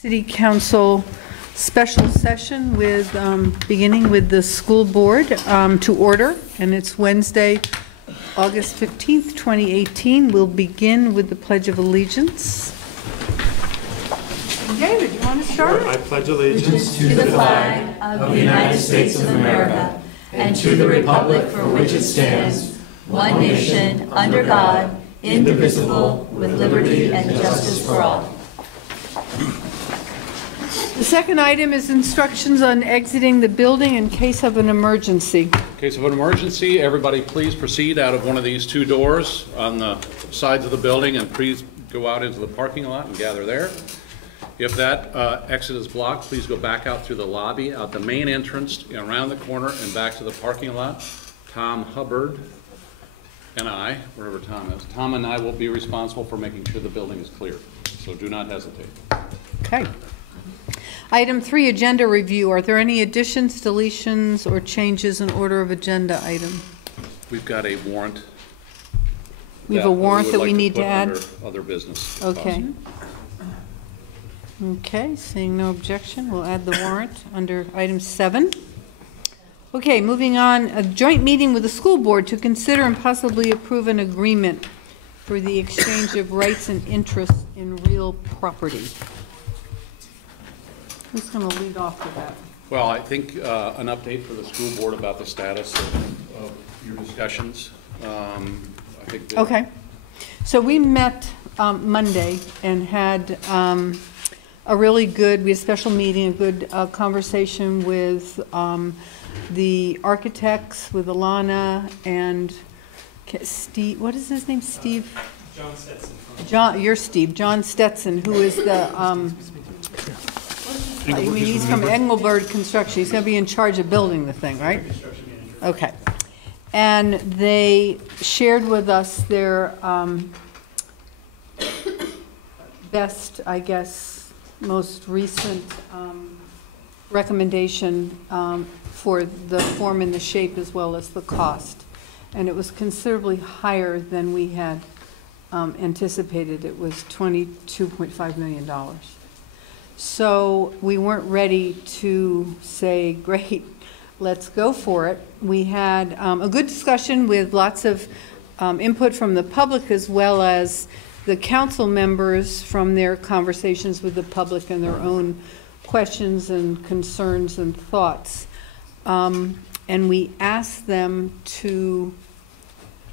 City Council special session with, beginning with the school board to order, and it's Wednesday, August 15th, 2018. We'll begin with the Pledge of Allegiance. David, you want to start? I pledge allegiance to the flag of the United States of America and to the republic for which it stands, one nation, under God, indivisible, with liberty and justice for all. The second item is instructions on exiting the building in case of an emergency. In case of an emergency, everybody please proceed out of one of these two doors on the sides of the building and please go out into the parking lot and gather there. If that exit is blocked, please go back out through the lobby, out the main entrance, around the corner, and back to the parking lot. Tom Hubbard and I, wherever Tom is, Tom and I will be responsible for making sure the building is clear. So do not hesitate. Okay. Item 3, agenda review. Are there any additions, deletions, or changes in order of agenda item? We've got a warrant. We have a warrant that we need to add? Other business. Okay. Okay, seeing no objection, we'll add the warrant under item 7. Okay, moving on, a joint meeting with the school board to consider and possibly approve an agreement for the exchange of rights and interests in real property. Who's going to lead off with that? Well, I think an update for the school board about the status of your discussions. I think okay. So we met Monday and had a really good, we had a special meeting, a good conversation with the architects, with Alana and Steve, what is his name, Steve? John Stetson. You're Steve. John Stetson, who is the, I mean, he's from Engelberg Construction. He's going to be in charge of building the thing, right? Okay. And they shared with us their best, I guess, most recent recommendation for the form and the shape as well as the cost. And it was considerably higher than we had anticipated. It was $22.5 million. So we weren't ready to say, great, let's go for it. We had a good discussion with lots of input from the public as well as the council members from their conversations with the public and their own questions and concerns and thoughts. And we asked them to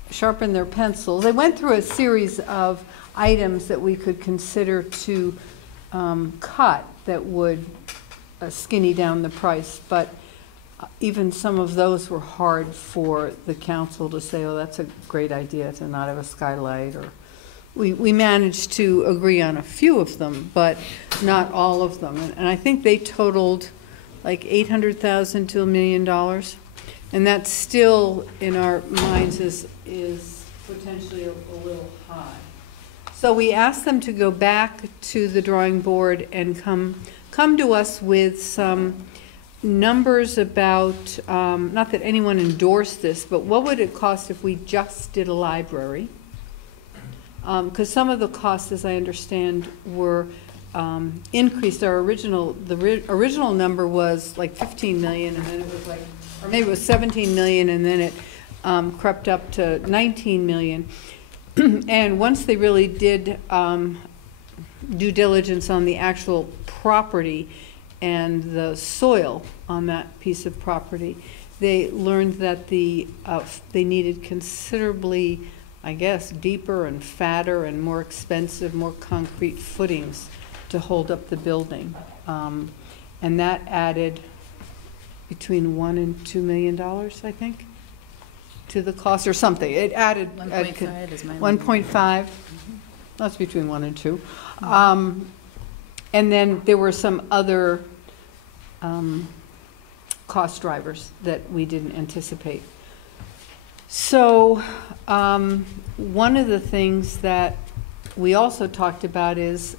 sharpen their pencils. They went through a series of items that we could consider to cut that would skinny down the price, but even some of those were hard for the council to say, oh, that's a great idea to not have a skylight, or we managed to agree on a few of them, but not all of them. And I think they totaled like $800,000 to $1 million. And that still, in our minds, is potentially a little high. So we asked them to go back to the drawing board and come to us with some numbers about, not that anyone endorsed this, but what would it cost if we just did a library? Because some of the costs, as I understand, were increased. The original number was like 15 million, and then it was like, or maybe it was 17 million, and then it crept up to 19 million. And once they really did due diligence on the actual property and the soil on that piece of property, they learned that they needed considerably, I guess, deeper and fatter and more expensive, more concrete footings to hold up the building. And that added between $1 and $2 million, I think, to the cost or something. It added 1.5 is my 1.5. That's between 1 and 2. And then there were some other cost drivers that we didn't anticipate. So one of the things that we also talked about is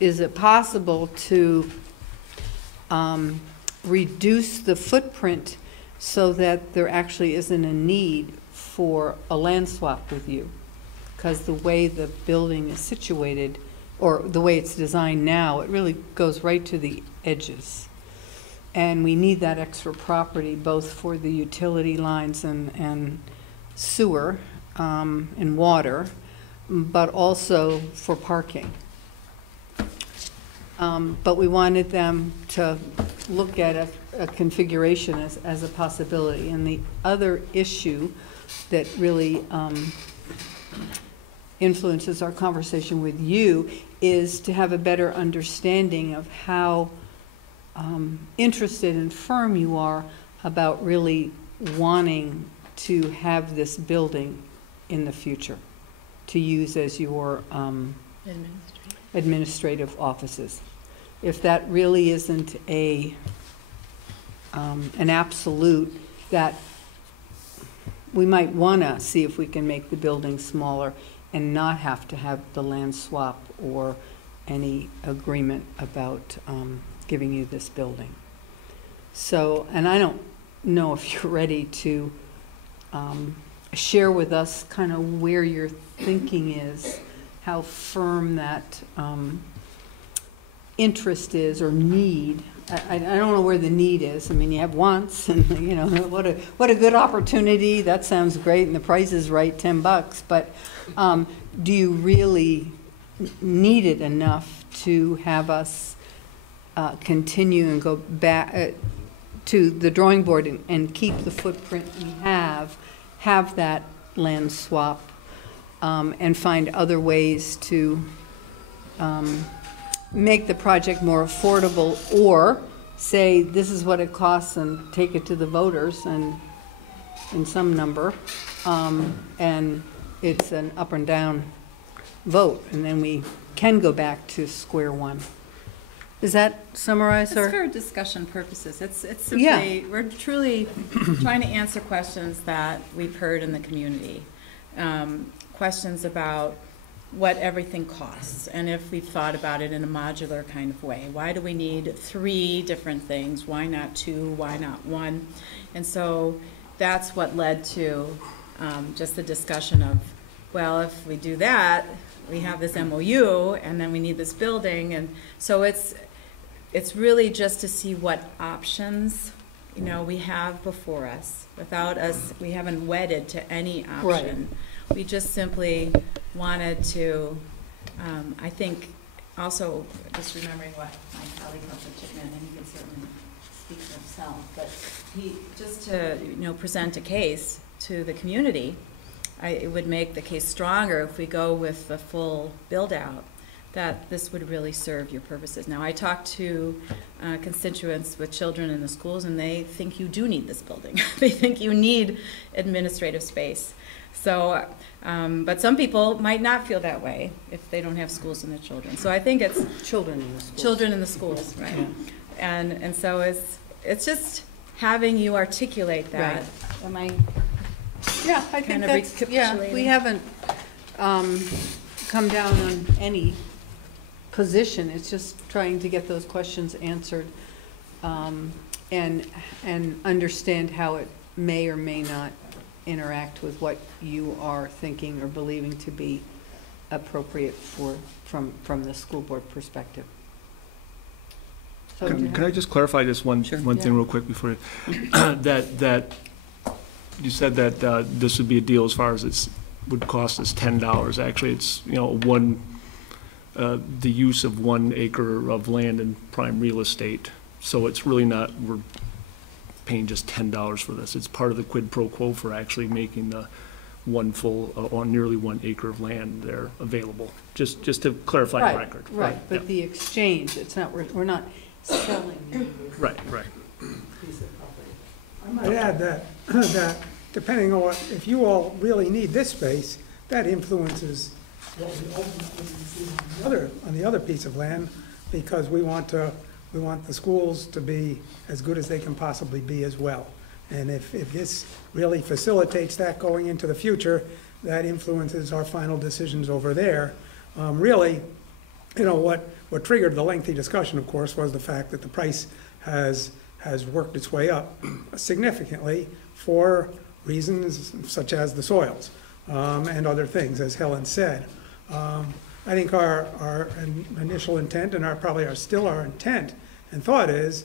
it possible to reduce the footprint so that there actually isn't a need for a land swap with you, because the way the building is situated, or the way it's designed now, it really goes right to the edges. And we need that extra property both for the utility lines and sewer and water, but also for parking. But we wanted them to look at a configuration as a possibility. And the other issue that really influences our conversation with you is to have a better understanding of how interested and firm you are about really wanting to have this building in the future to use as your administrative offices. If that really isn't an absolute, that we might want to see if we can make the building smaller and not have to have the land swap or any agreement about giving you this building. So, and I don't know if you're ready to share with us kind of where your thinking is, how firm that interest is or need. I don't know where the need is. I mean, you have wants, and you know, what a good opportunity. That sounds great, and the price is right, $10. But do you really need it enough to have us continue and go back to the drawing board and keep the footprint we have that land swap, and find other ways to make the project more affordable, or say this is what it costs and take it to the voters and in some number, and it's an up and down vote, and then we can go back to square one. Does that summarize our? It's for discussion purposes. It's simply, we're truly trying to answer questions that we've heard in the community. Questions about what everything costs, and if we've thought about it in a modular kind of way. Why do we need 3 different things? Why not 2? Why not 1? And so that's what led to just the discussion of, well, if we do that, we have this MOU, and then we need this building, and so it's really just to see what options, you know, we have before us. Without us, we haven't wedded to any option. Right. We just simply wanted to, I think, also just remembering what my colleague Councilor Chipman, and he can certainly speak for himself, but he just to present a case to the community. It would make the case stronger if we go with the full build out, that this would really serve your purposes. Now, I talked to constituents with children in the schools, and they think you do need this building. They think you need administrative space. So, but some people might not feel that way if they don't have schools and their children. So I think it's children in the schools. Children in the schools, right? Yeah. And so it's just having you articulate that. Right. Am I? Yeah, I think that's, yeah, we haven't come down on any position. It's just trying to get those questions answered, and understand how it may or may not interact with what you are thinking or believing to be appropriate from the school board perspective. So can I just clarify just one thing real quick before that you said that this would be a deal as far as it would cost us $10. Actually, it's the use of 1 acre of land in prime real estate. So it's really not we're paying just $10 for this. It's part of the quid pro quo for actually making the one full or nearly 1 acre of land there available. Just to clarify the record. Right. But the exchange, it's not we're not selling you this right. piece of property. I might add that depending on if you all really need this space, that influences what we ultimately see on the other piece of land, because we want the schools to be as good as they can possibly be as well. And if this really facilitates that going into the future, that influences our final decisions over there. Really, what triggered the lengthy discussion, of course, was the fact that the price has worked its way up significantly for reasons such as the soils and other things, as Helen said. I think our initial intent and probably still our intent and thought is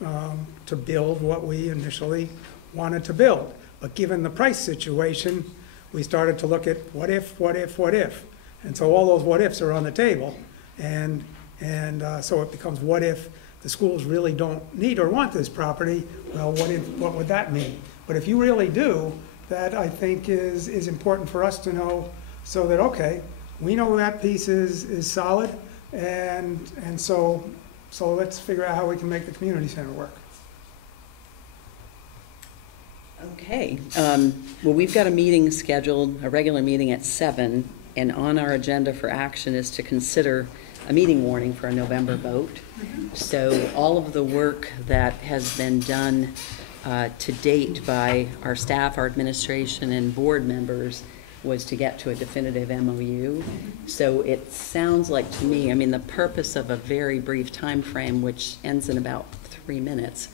to build what we initially wanted to build. But given the price situation, we started to look at what if, what if, what if. And so all those what ifs are on the table. And so it becomes, what if the schools really don't need or want this property? Well, what would that mean? But if you really do, that I think is important for us to know, so that, okay, we know that piece is solid, and so let's figure out how we can make the community center work. Okay, well, we've got a meeting scheduled, a regular meeting at 7, and on our agenda for action is to consider a meeting warning for a November vote. So all of the work that has been done to date by our staff, our administration, and board members was to get to a definitive MOU. So it sounds like to me, I mean, the purpose of a very brief time frame, which ends in about 3 minutes,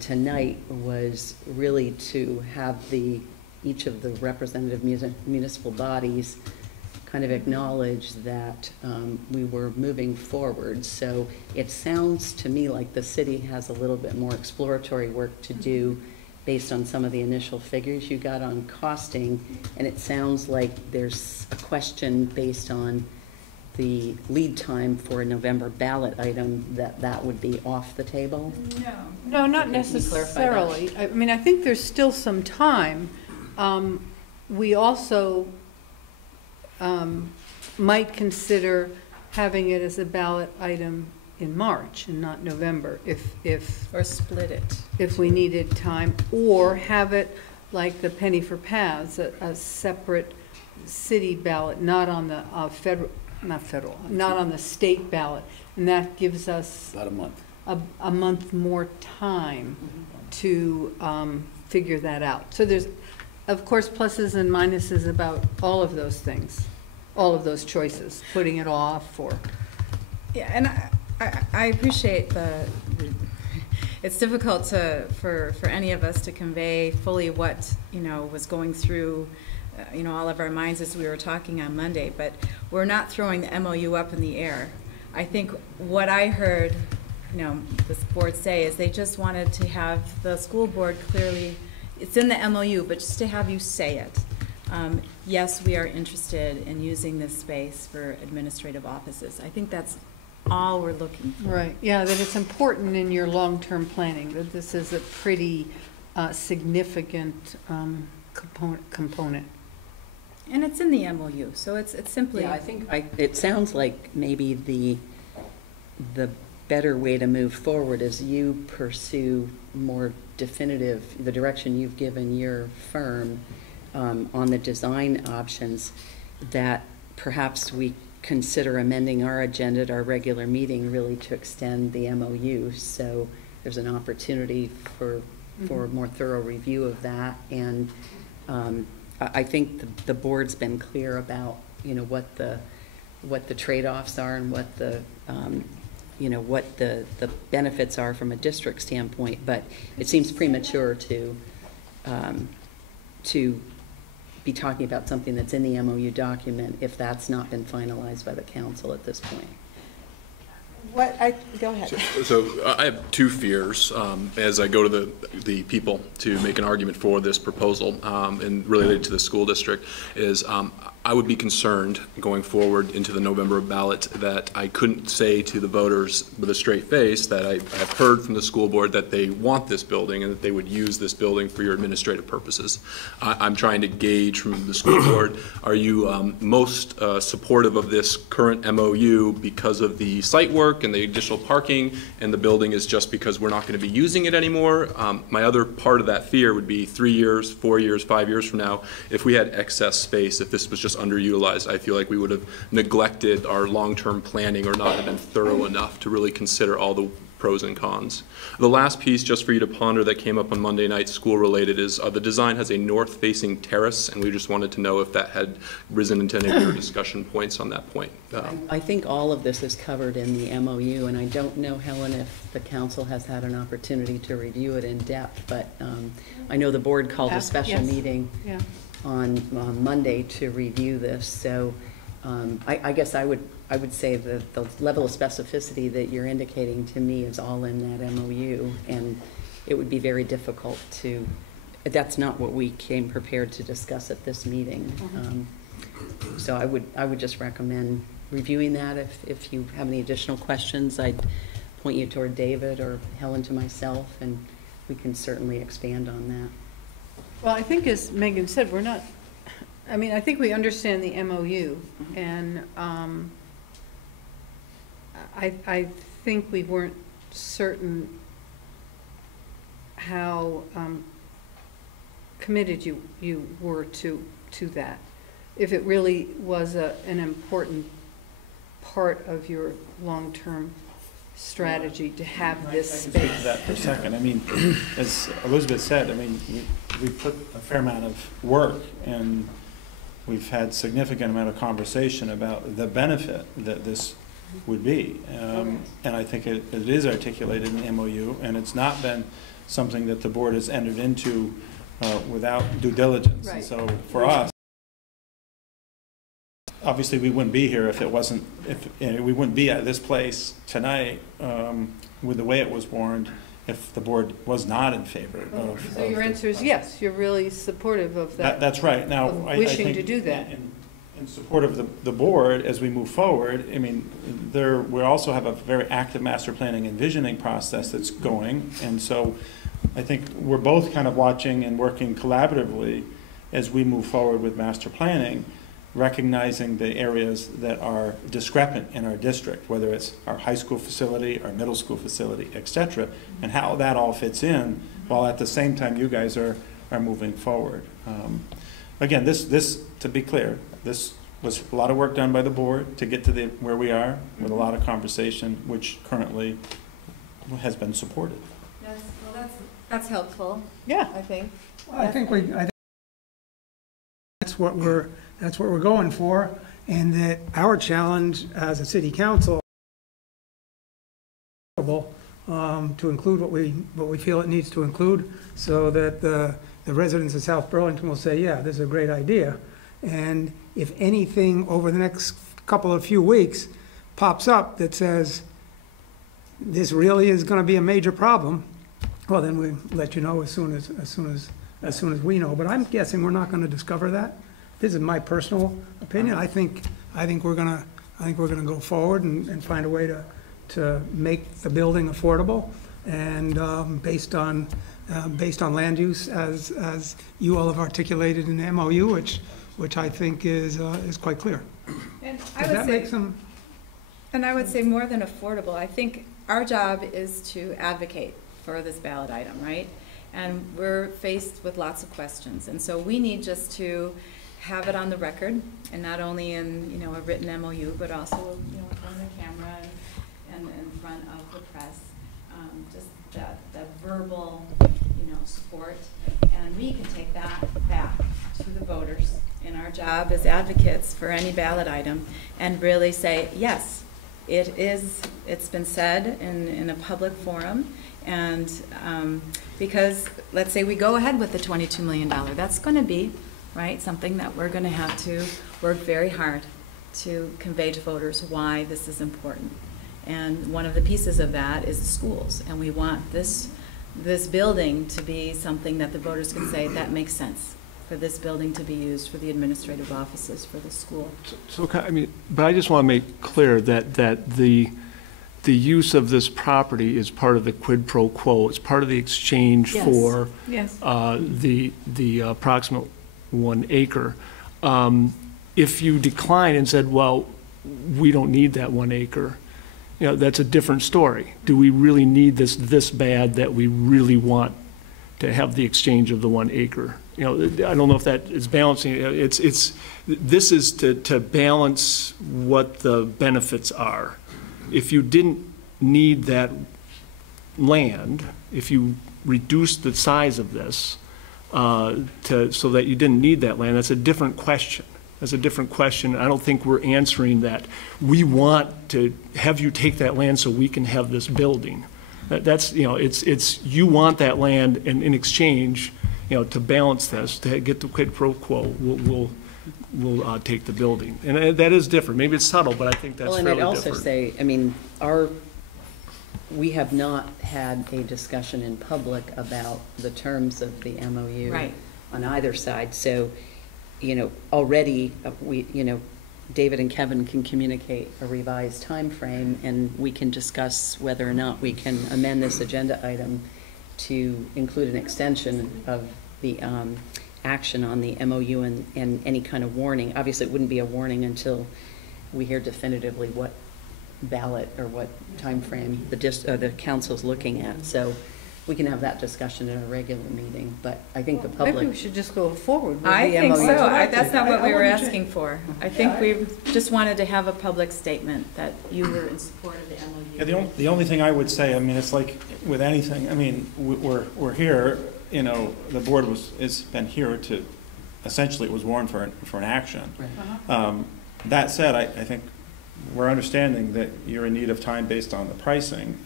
tonight was really to have each of the representative municipal bodies kind of acknowledge that we were moving forward. So it sounds to me like the city has a little bit more exploratory work to do based on some of the initial figures you got on costing, and it sounds like there's a question based on the lead time for a November ballot item that would be off the table? No, not necessarily. I mean, I think there's still some time. We also might consider having it as a ballot item in March and not November, or split it. If we needed time, or have it like the penny for paths, a separate city ballot, not on the not on the state ballot, and that gives us About a month. A month more time to figure that out. So there's, of course, pluses and minuses about all of those things, all of those choices, putting it off or. Yeah, and I appreciate it's difficult for any of us to convey fully what, was going through, all of our minds as we were talking on Monday, but we're not throwing the MOU up in the air. I think what I heard, this board say is they just wanted to have the school board clearly, it's in the MOU, but just to have you say it. Yes, we are interested in using this space for administrative offices. I think that's all we're looking for. Right, yeah, that it's important in your long-term planning, that this is a pretty significant component. And it's in the MOU, so it's simply. Yeah, I think it sounds like maybe the better way to move forward is you pursue more definitive, the direction you've given your firm on the design options, that perhaps we consider amending our agenda at our regular meeting really to extend the MOU. So there's an opportunity for a more thorough review of that. And I think the board's been clear about, what the trade-offs are and what the what the benefits are from a district standpoint. But it seems premature to be talking about something that's in the MOU document if that's not been finalized by the council at this point. Go ahead. So I have two fears as I go to the people to make an argument for this proposal and related to the school district is I would be concerned going forward into the November ballot that I couldn't say to the voters with a straight face that I've heard from the school board that they want this building and that they would use this building for your administrative purposes. I'm trying to gauge from the school board, are you most supportive of this current MOU because of the site work and the additional parking, and the building is just because we're not going to be using it anymore? My other part of that fear would be 3 years, 4 years, 5 years from now, if we had excess space, if this was just underutilized, I feel like we would have neglected our long-term planning or not have been thorough enough to really consider all the pros and cons. The last piece, just for you to ponder, that came up on Monday night, school related, is the design has a north-facing terrace, and we just wanted to know if that had risen into any of your discussion points on that point. I think all of this is covered in the MOU, and I don't know, Helen, if the council has had an opportunity to review it in depth, but I know the board called a special meeting on Monday to review this, so I guess I would say that the level of specificity that you're indicating to me is all in that MOU, and it would be very difficult to, that's not what we came prepared to discuss at this meeting. So I would just recommend reviewing that. If you have any additional questions, I'd point you toward David or Helen to myself, and we can certainly expand on that. Well, I think as Megan said, we're not, I mean, I think we understand the MOU, and I think we weren't certain how committed you were to that. If it really was an important part of your long-term strategy to have this Speak space. to that for a second. I mean, as Elizabeth said, I mean, we put a fair amount of work, and we've had significant amount of conversation about the benefit that this would be. And I think it is articulated in the MOU, and it's not been something that the board has entered into without due diligence. Right. And so for us, obviously we wouldn't be here if it wasn't, we wouldn't be at this place tonight with the way it was warned if the board was not in favor of. So your answer is yes, you're really supportive of that. That's right. Now, I wishing think to do that. in support of the board as we move forward, I mean, we also have a very active master planning and visioning process that's going, and so I think we're both kind of watching and working collaboratively as we move forward with master planning, recognizing the areas that are discrepant in our district, whether it's our high school facility, our middle school facility, et cetera, and how that all fits in, while at the same time you guys are moving forward. Again, this, to be clear, this was a lot of work done by the board to get to where we are, with a lot of conversation, which currently has been supported. Yes, well, that's helpful. Yeah. I think. Well, I think that's what we're going for, and that our challenge as a city council to include what we feel it needs to include, so that the residents of South Burlington will say, yeah, this is a great idea. And if anything over the next few weeks pops up that says this really is going to be a major problem, well, then we let you know as soon as we know. But I'm guessing we're not going to discover that. This is my personal opinion. I think we're going to go forward and find a way to make the building affordable, and based on land use as you all have articulated in the MOU, which I think is quite clear. And Does that make some? And I would say more than affordable. I think our job is to advocate for this ballot item, right? And we're faced with lots of questions, and so we need just to have it on the record, and not only in a written MOU, but also in front of the camera and in front of the press, just that verbal support, and we can take that back to the voters in our job as advocates for any ballot item, and really say yes, it's been said in a public forum, and because let's say we go ahead with the $22 million, that's going to be something that we're going to have to work very hard to convey to voters why this is important. And one of the pieces of that is the schools, and we want this building to be something that the voters can say, that makes sense for this building to be used for the administrative offices for the school. So I mean, but I just want to make clear that the use of this property is part of the quid pro quo. It's part of the exchange for the approximate 1 acre. If you decline and said, well, we don't need that 1 acre, that's a different story. Do we really need this bad that we really want to have the exchange of the 1 acre? I don't know if that is balancing. This is to balance what the benefits are. If you didn't need that land, if you reduced the size of this so that you didn't need that land, that's a different question. That's a different question. I don't think we're answering that. We want to have you take that land so we can have this building. That's, it's you want that land, and in exchange, to balance this, to get the quid pro quo, will take the building. And that is different. Maybe it's subtle, but I think that's Well, fairly and different. I'd also say, I mean, we have not had a discussion in public about the terms of the MOU. Right. On either side, so, already, David and Kevin can communicate a revised time frame, and we can discuss whether or not we can amend this agenda item to include an extension of the action on the MOU and any kind of warning. Obviously, it wouldn't be a warning until we hear definitively what ballot or what time frame the council's looking at. So we can have that discussion in a regular meeting, but I think the public. Maybe we should just go forward with the MOU. I think so. That's not what we were wouldn't asking for. I think we just wanted to have a public statement that you were in support of the MOU. Yeah, the only thing I would say, I mean, it's like with anything, I mean, we're here, the board has been here to, essentially it was warned for an action. Right. That said, I think we're understanding that you're in need of time based on the pricing,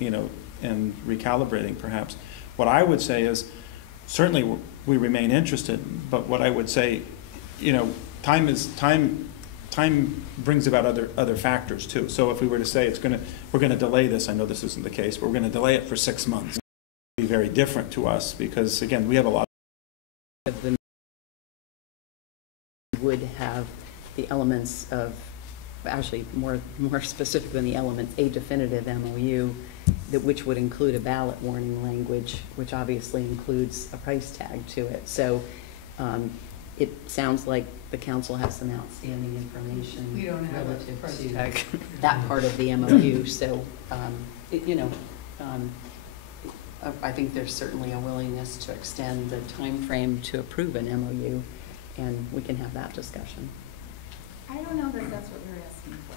and recalibrating perhaps. What I would say is, certainly we remain interested, but what I would say, time brings about other factors too. So if we were to say we're gonna delay this, I know this isn't the case, but we're gonna delay it for 6 months. It would be very different to us because again, we have a lot Of the would have the elements of, actually more specific than the elements, a definitive MOU which would include a ballot warning language, which obviously includes a price tag to it. So it sounds like the council has some outstanding information We don't have a relative price to tag. that part of the MOU. So, I think there's certainly a willingness to extend the time frame to approve an MOU, and we can have that discussion. I don't know that that's what we're asking for.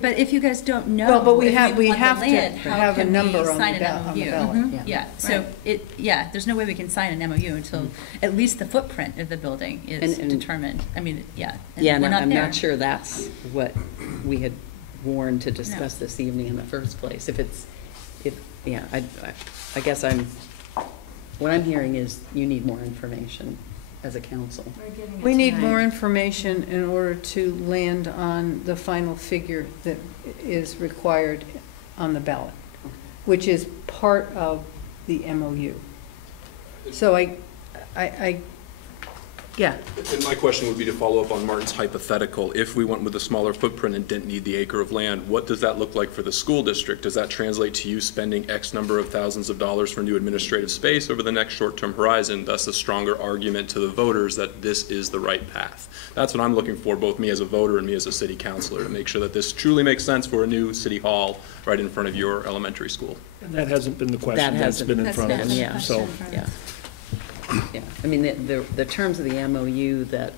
But if you guys don't know. Well, but we if have- we we want the have to land, how have a can we number on the sign an on the MOU? ballot. Yeah. Yeah, so there's no way we can sign an MOU until at least the footprint of the building is And- determined. I mean, yeah. Yeah, we're and not I'm there. not sure that's what we had warned to discuss this evening in the first place. I guess what I'm hearing is you need more information as a council. We're getting it We need tonight. more information in order to land on the final figure that is required on the ballot, which is part of the MOU. So yeah. And my question would be to follow up on Martin's hypothetical. If we went with a smaller footprint and didn't need the acre of land, what does that look like for the school district? Does that translate to you spending X number of thousands of dollars for new administrative space over the next short-term horizon, thus a stronger argument to the voters that this is the right path? That's what I'm looking for, both me as a voter and me as a city councilor, to make sure that this truly makes sense for a new city hall right in front of your elementary school. And that hasn't been the question that's been in front of That's not the us, so. question. Yeah. Yeah, I mean, the terms of the MOU that,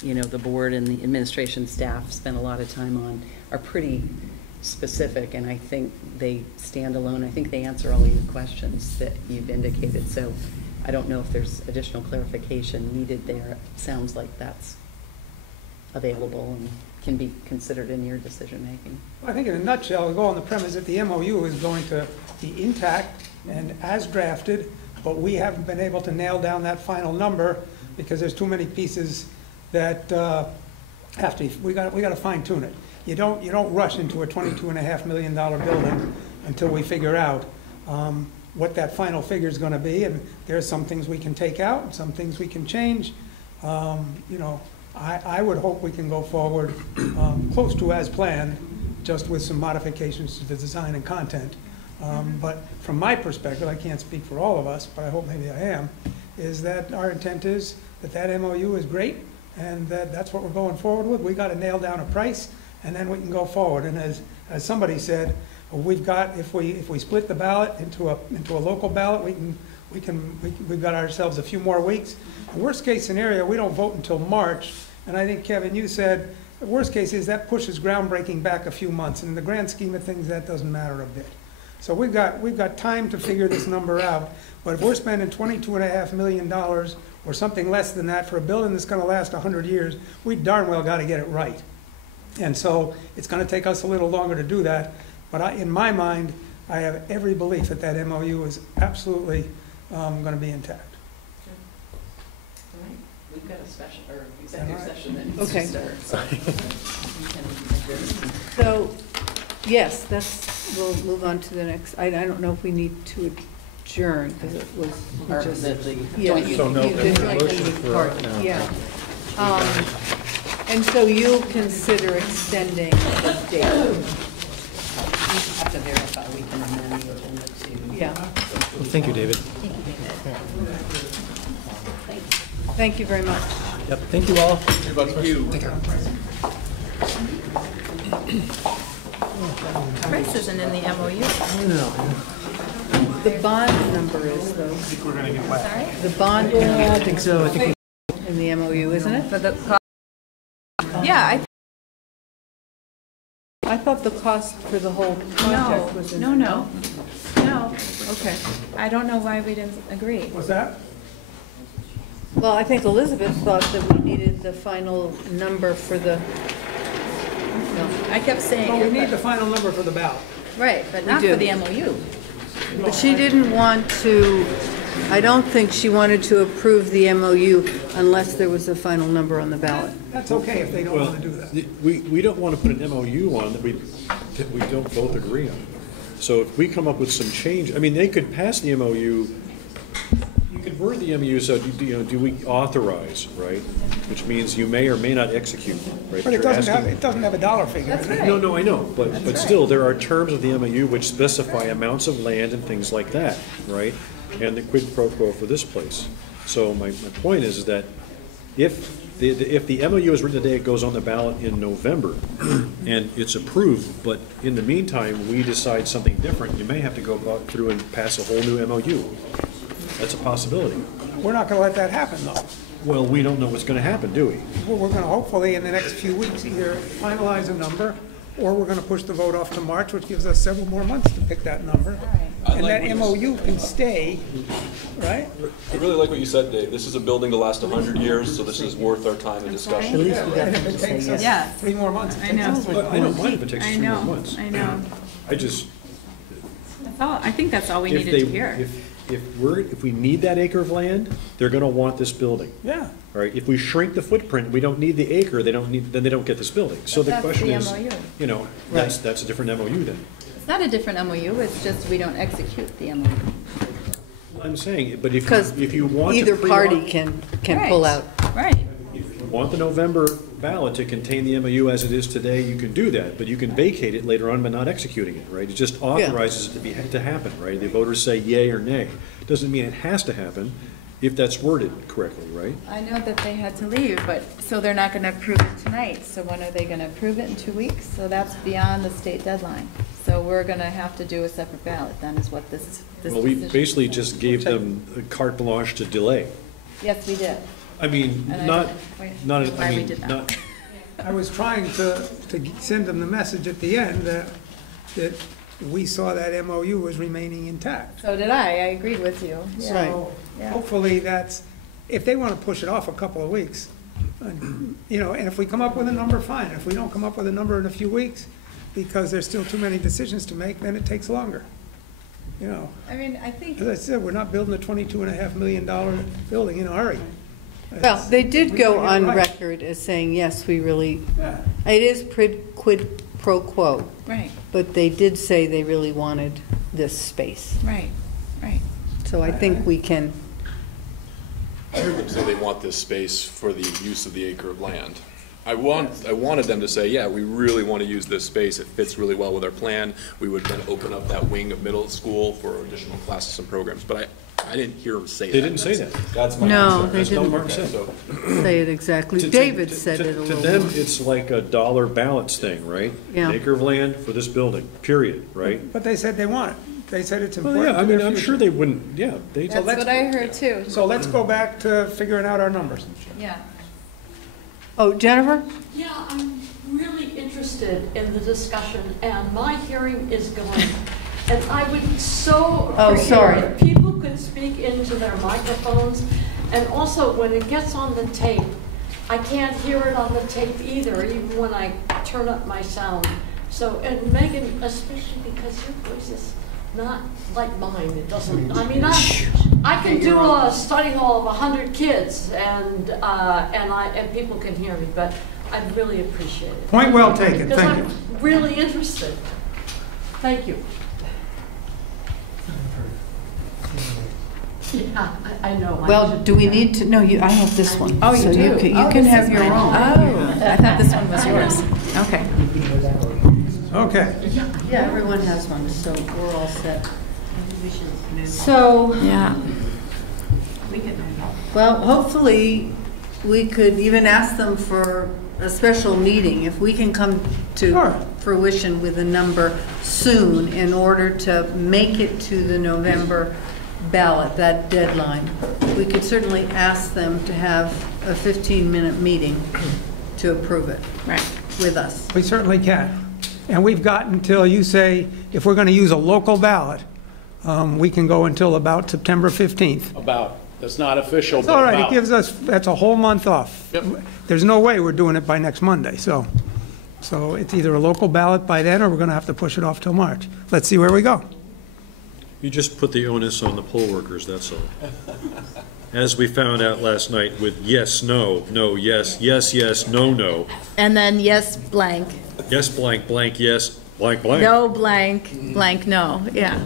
the board and the administration staff spent a lot of time on are pretty specific, and I think they stand alone. I think they answer all of your questions that you've indicated, so I don't know if there's additional clarification needed there. It sounds like that's available and can be considered in your decision-making. I think in a nutshell, we go on the premise that the MOU is going to be intact and as drafted, but we haven't been able to nail down that final number because there's too many pieces that we got to fine tune it. You don't rush into a $22.5 million building until we figure out what that final figure is going to be, and there's some things we can take out and some things we can change. I would hope we can go forward close to as planned, just with some modifications to the design and content. But from my perspective, I can't speak for all of us, but I hope maybe I am, is that our intent is that MOU is great, and that's what we're going forward with. We got to nail down a price, and then we can go forward. And as somebody said, we've got, if we split the ballot into a local ballot, we've got ourselves a few more weeks. The worst case scenario, we don't vote until March, and I think, Kevin, you said the worst case is that pushes groundbreaking back a few months, and in the grand scheme of things, that doesn't matter a bit. So we've got time to figure this number out, but if we're spending $22.5 million or something less than that for a building that's going to last 100 years, we darn well got to get it right. And so it's going to take us a little longer to do that, but in my mind, I have every belief that MOU is absolutely going to be intact. we've got a special, or executive session that needs Okay. to start. So, yes, we'll move on to the next. I don't know if we need to adjourn, because it was Or just. the Yeah, joint the meeting. joint meeting part, yeah. And so you'll consider extending the date, We have to verify we can amend the agenda to. yeah. Thank you, David. Thank you, David. Thank you very much. Yep, thank you all. Thank you. Price isn't in the MOU. The bond number is, though, Sorry? the bond I number think so. I think in the MOU, isn't it? For the, yeah, I thought the cost for the whole project was in. no. Okay. I don't know why we didn't agree. What's that? Well, I think Elizabeth thought that we needed the final number for the, no. I kept saying. Well, we it, need but- the final number for the ballot. Right, but We not do. for the MOU. But she didn't want to, I don't think she wanted to approve the MOU unless there was a final number on the ballot. That's okay if they don't want to do that. We don't want to put an MOU on that we don't both agree on. So if we come up with some change, I mean, they could pass the MOU, you could word the MOU so, do we authorize, right? Which means you may or may not execute, right? But it You're doesn't asking- have a dollar figure. That's right. No, I know, but still, there are terms of the MOU which specify amounts of land and things like that, right? And the quid pro quo for this place. So my point is that if the MOU is written today, it goes on the ballot in November, and it's approved, but in the meantime, we decide something different, you may have to go through and pass a whole new MOU. That's a possibility. We're not gonna let that happen, though. Well, we don't know what's gonna happen, do we? Well, we're gonna hopefully, in the next few weeks, either finalize a number, or we're gonna push the vote off to March, which gives us several more months to pick that number. And that MOU can stay, right? I really like what you said, Dave. This is a building to last 100 years, so this is worth our time and discussion. And if it takes us Yeah. 3 more months, it I takes us. know. But I don't mind if it takes I 3 more know, months. I know. I just, I think that's all we if needed they, to hear. if we need that acre of land, they're gonna want this building. Yeah. All right, if we shrink the footprint, we don't need the acre, then they don't get this building. So the But that's question the is, MOU. that's a different MOU then. It's not a different MOU, it's just we don't execute the MOU. I'm saying, but if Because you want to either party pre-auth- can pull out. Right. if you want the November ballot to contain the MOU as it is today, you can do that, but you can vacate it later on by not executing it, right? It just authorizes it to happen, right? The voters say yay or nay. Doesn't mean it has to happen if that's worded correctly, right? I know that they had to leave, but, so they're not gonna approve it tonight, so when are they gonna approve it, in 2 weeks? So that's beyond the state deadline. So we're gonna have to do a separate ballot, then is what this Well, we decision- basically just gave them carte blanche to delay. Yes, we did. I mean, And I not, don't quite not, know why I we mean, did that. not, I was trying to send them the message at the end that we saw that MOU was remaining intact. So did I agreed with you. Yeah. So Yeah. hopefully that's, if they want to push it off a couple of weeks, and if we come up with a number, fine. If we don't come up with a number in a few weeks, because there's still too many decisions to make, then it takes longer. I mean, I think, As I said, we're not building a $22.5 million building in a hurry. Well, they did We go gotta get it on right. record as saying, yes, we really, Yeah. it is quid pro quo, right, but they did say they really wanted this space. right. So I think we can, I heard them say they want this space for the use of the acre of land. I wanted them to say, yeah, we really want to use this space, it fits really well with our plan. We would then open up that wing of middle school for additional classes and programs, but I didn't hear them say that. They didn't say that. That's my No, concern. they That's not didn't. what Mark said. So, say it exactly. David said it a To little them, more. it's like a dollar balance thing, right? Yeah. An acre of land for this building, period, right? But they said they want it. They said it's Well, important yeah, I to mean, their I'm future. sure they wouldn't, yeah, they, That's let's- what I heard too. So let's go back to figuring out our numbers. Yeah. Oh, Jennifer? Yeah, I'm really interested in the discussion, and my hearing is going. And I would so Oh, appreciate sorry. if people could speak into their microphones. And also, when it gets on the tape, I can't hear it on the tape either, even when I turn up my sound. So, and Megan, especially because your voice is not like mine. It doesn't, I mean, I can do a study hall of 100 kids and people can hear me, but I'd really appreciate it. Point well taken, Because thank you. I'm really interested. Thank you. Yeah, I know. Well, do we need to, no, I have this one. Oh, you So do? You can this have is your mine. own. Oh, I thought this one was yours. Okay. Okay. Yeah, everyone has one, so we're all set. So, Yeah. well, hopefully, we could even ask them for a special meeting, if we can come to Sure. fruition with a number soon in order to make it to the November ballot, that deadline. We could certainly ask them to have a 15-minute meeting to approve it Right. with us. We certainly can. And we've got until, you say, if we're going to use a local ballot, we can go until about September 15th. About, that's not official, It's but all right, it about. gives us, that's a whole month off. Yep. There's no way we're doing it by next Monday, so it's either a local ballot by then, or we're going to have to push it off till March. Let's see where we go. You just put the onus on the poll workers, that's all. As we found out last night with yes, no, no, yes, yes, yes, no, no, And then yes, blank. yes, blank, blank, yes, blank, blank. No, blank, blank, no. Yeah.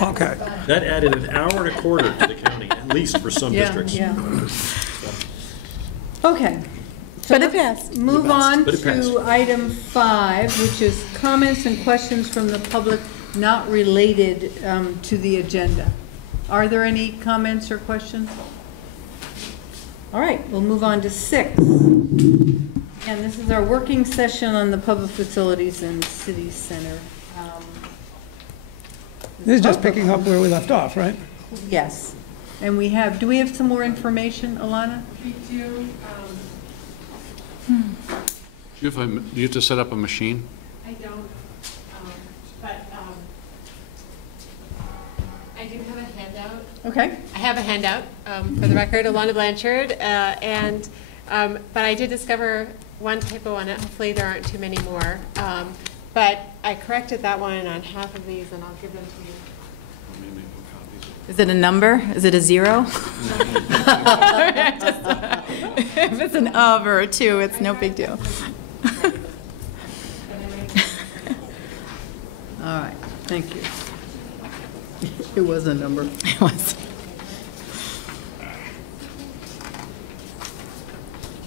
Okay. That added an hour and a quarter to the counting, at least for some districts. Yeah. Okay. So But it let's passed. move on But it passed. to item 5, which is comments and questions from the public not related to the agenda. Are there any comments or questions? All right, we'll move on to 6. And this is our working session on the public facilities and city center. This is just picking up where we left off, right? Yes. And do we have some more information, Alana? We do. Do you have to set up a machine? I don't, but I do have a handout. Okay. I have a handout, for the record, Alana Blanchard, but I did discover one typo on it. Hopefully there aren't too many more. But I corrected that one on half of these, and I'll give them to you. Is it a number? Is it a 0? If it's an of or a 2, it's no big deal. All right, thank you. It was a number. It was.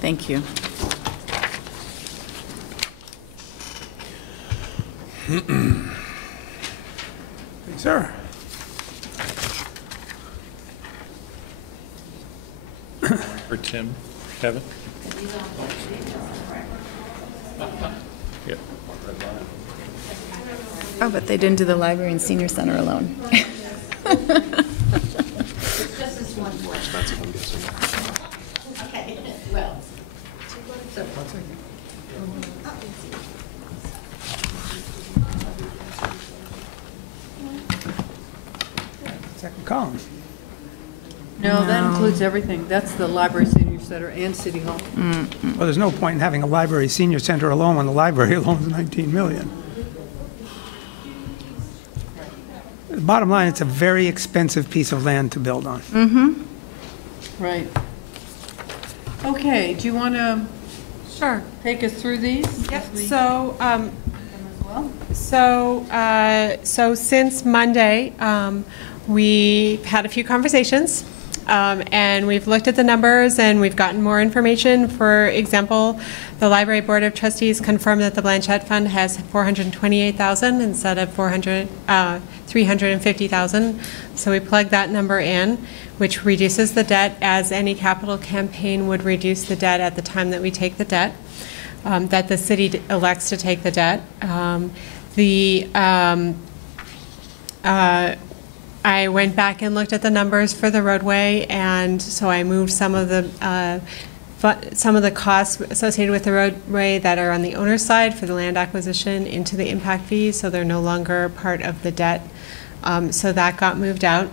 Thank you. Yes, sir. Or Tim, Kevin? Yeah. Oh, but they didn't do the library and senior center alone. Second column. No, that includes everything. That's the library, senior center, and city hall. Well, there's no point in having a library senior center alone when the library alone is 19 million. The bottom line, it's a very expensive piece of land to build on. Right. Okay, do you want to Sure. take us through these? Yep, As we- so, as well? so since Monday, we've had a few conversations, and we've looked at the numbers, and we've gotten more information. For example, the Library Board of Trustees confirmed that the Blanchette Fund has $428,000 instead of $350,000. So we plugged that number in, which reduces the debt as any capital campaign would reduce the debt at the time that we take the debt, that the city elects to take the debt. I went back and looked at the numbers for the roadway, and so I moved some of the costs associated with the roadway that are on the owner's side for the land acquisition into the impact fees, so they're no longer part of the debt. So that got moved out.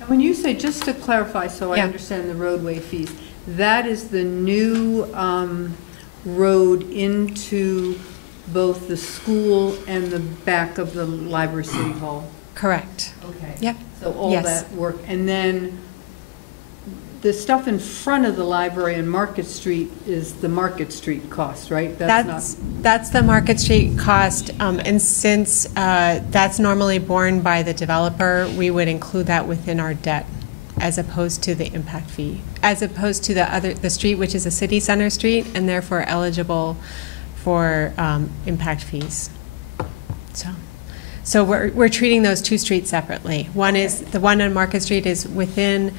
And when you say, just to clarify, so I Yeah. understand the roadway fees, that is the new road into both the school and the back of the library city hall? Correct. Okay. Yep. So all Yes. that work, and then the stuff in front of the library and Market Street is the Market Street cost, right? That's the Market Street cost, and since that's normally borne by the developer, we would include that within our debt as opposed to the impact fee, as opposed to the street, which is a city center street, and therefore eligible for impact fees. So we're treating those two streets separately. One is, the one on Market Street is within,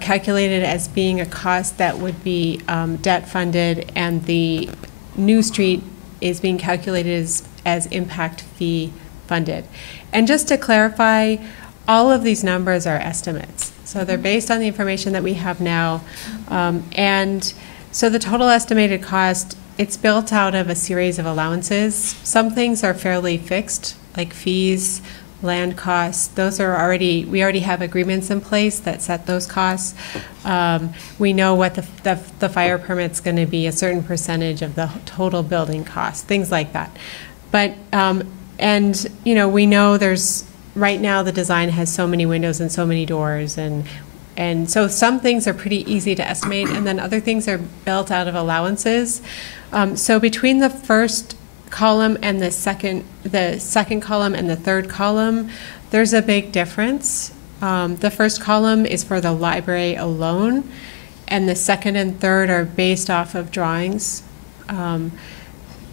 calculated as being a cost that would be debt funded, and the new street is being calculated as impact fee funded. And just to clarify, all of these numbers are estimates. So they're based on the information that we have now. And so the total estimated cost, it's built out of a series of allowances. Some things are fairly fixed, like fees, land costs. Those are we already have agreements in place that set those costs. We know what the fire permit's going to be, a certain percentage of the total building cost, things like that. But, and, you know, we know right now the design has so many windows and so many doors, and so some things are pretty easy to estimate, and then other things are built out of allowances. So between the first column and the second column and the third column, there's a big difference. The first column is for the library alone, and the second and third are based off of drawings.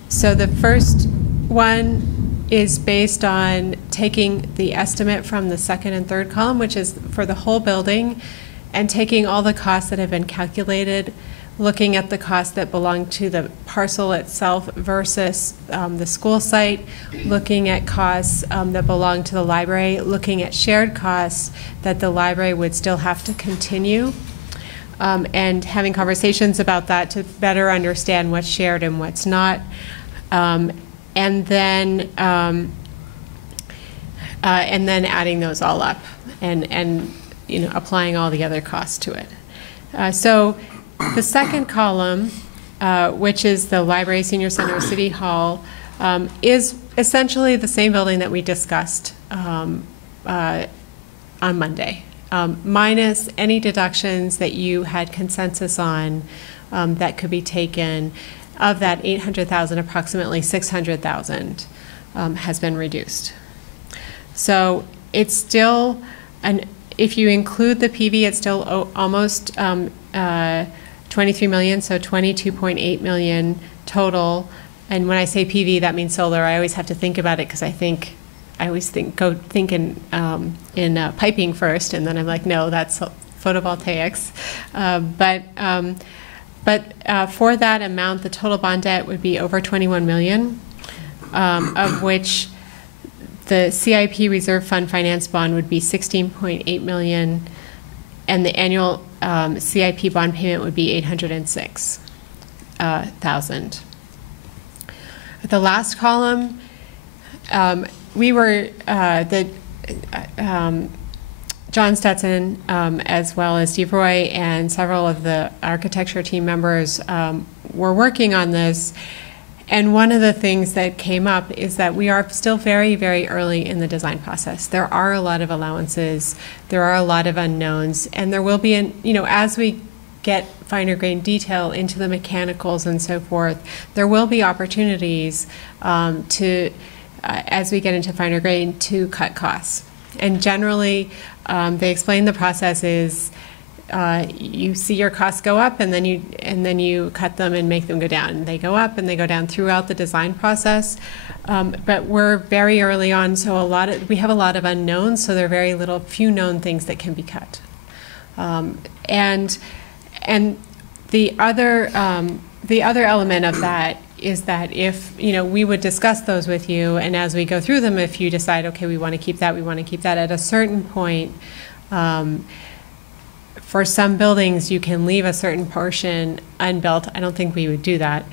So the first one is based on taking the estimate from the second and third column, which is for the whole building, and taking all the costs that have been calculated, looking at the costs that belong to the parcel itself versus the school site, looking at costs that belong to the library, looking at shared costs that the library would still have to continue, and having conversations about that to better understand what's shared and what's not. And then adding those all up and you know, applying all the other costs to it. So the second column, which is the library, senior center, city hall, is essentially the same building that we discussed on Monday, minus any deductions that you had consensus on that could be taken. Of that 800,000, approximately 600,000 has been reduced. So it's still, if you include the PV, it's still almost 23 million, so 22.8 million total. And when I say PV, that means solar. I always have to think about it because I always think in piping first, and then I'm like, no, that's photovoltaics. But for that amount, the total bond debt would be over 21 million, of which the CIP Reserve Fund Finance Bond would be 16.8 million, and the annual CIP bond payment would be 806,000. The last column, we were John Stetson, as well as Steve Roy and several of the architecture team members were working on this. And one of the things that came up is that we are still very, very early in the design process. There are a lot of allowances, there are a lot of unknowns, and there will be, as we get finer grained detail into the mechanicals and so forth, there will be opportunities as we get into finer grain, to cut costs. And generally, they explain the process is you see your costs go up, and then you cut them and make them go down. And they go up and they go down throughout the design process. But we're very early on, so we have a lot of unknowns. So there are few known things that can be cut. And the other element of that is that if, we would discuss those with you, and as we go through them, if you decide, okay, we want to keep that at a certain point, for some buildings, you can leave a certain portion unbuilt. I don't think we would do that,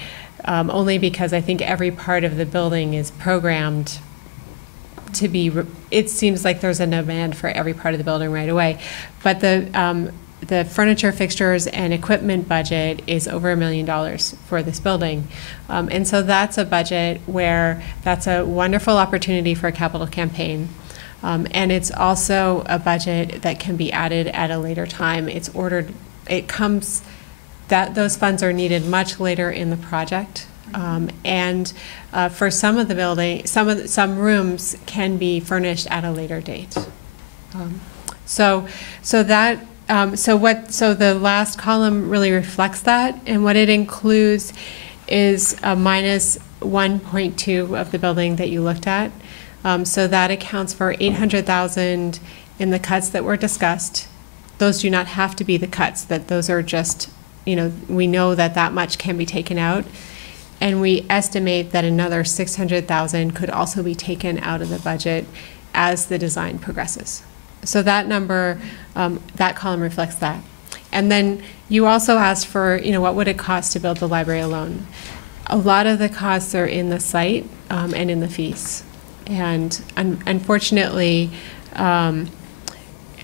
only because I think every part of the building is programmed to be, it seems like there's a demand for every part of the building right away. But the furniture, fixtures, and equipment budget is over $1 million for this building. And so that's a budget where that's a wonderful opportunity for a capital campaign. And it's also a budget that can be added at a later time. It's ordered, it comes, that those funds are needed much later in the project. And for some of the building, some rooms can be furnished at a later date. So the last column really reflects that, and what it includes is a minus 1.2 of the building that you looked at. So that accounts for 800,000 in the cuts that were discussed. Those do not have to be the cuts, that those are just, you know, we know that that much can be taken out. And we estimate that another 600,000 could also be taken out of the budget as the design progresses. So that number, that column reflects that. And then you also asked for, you know, what would it cost to build the library alone? A lot of the costs are in the site and in the fees. And unfortunately,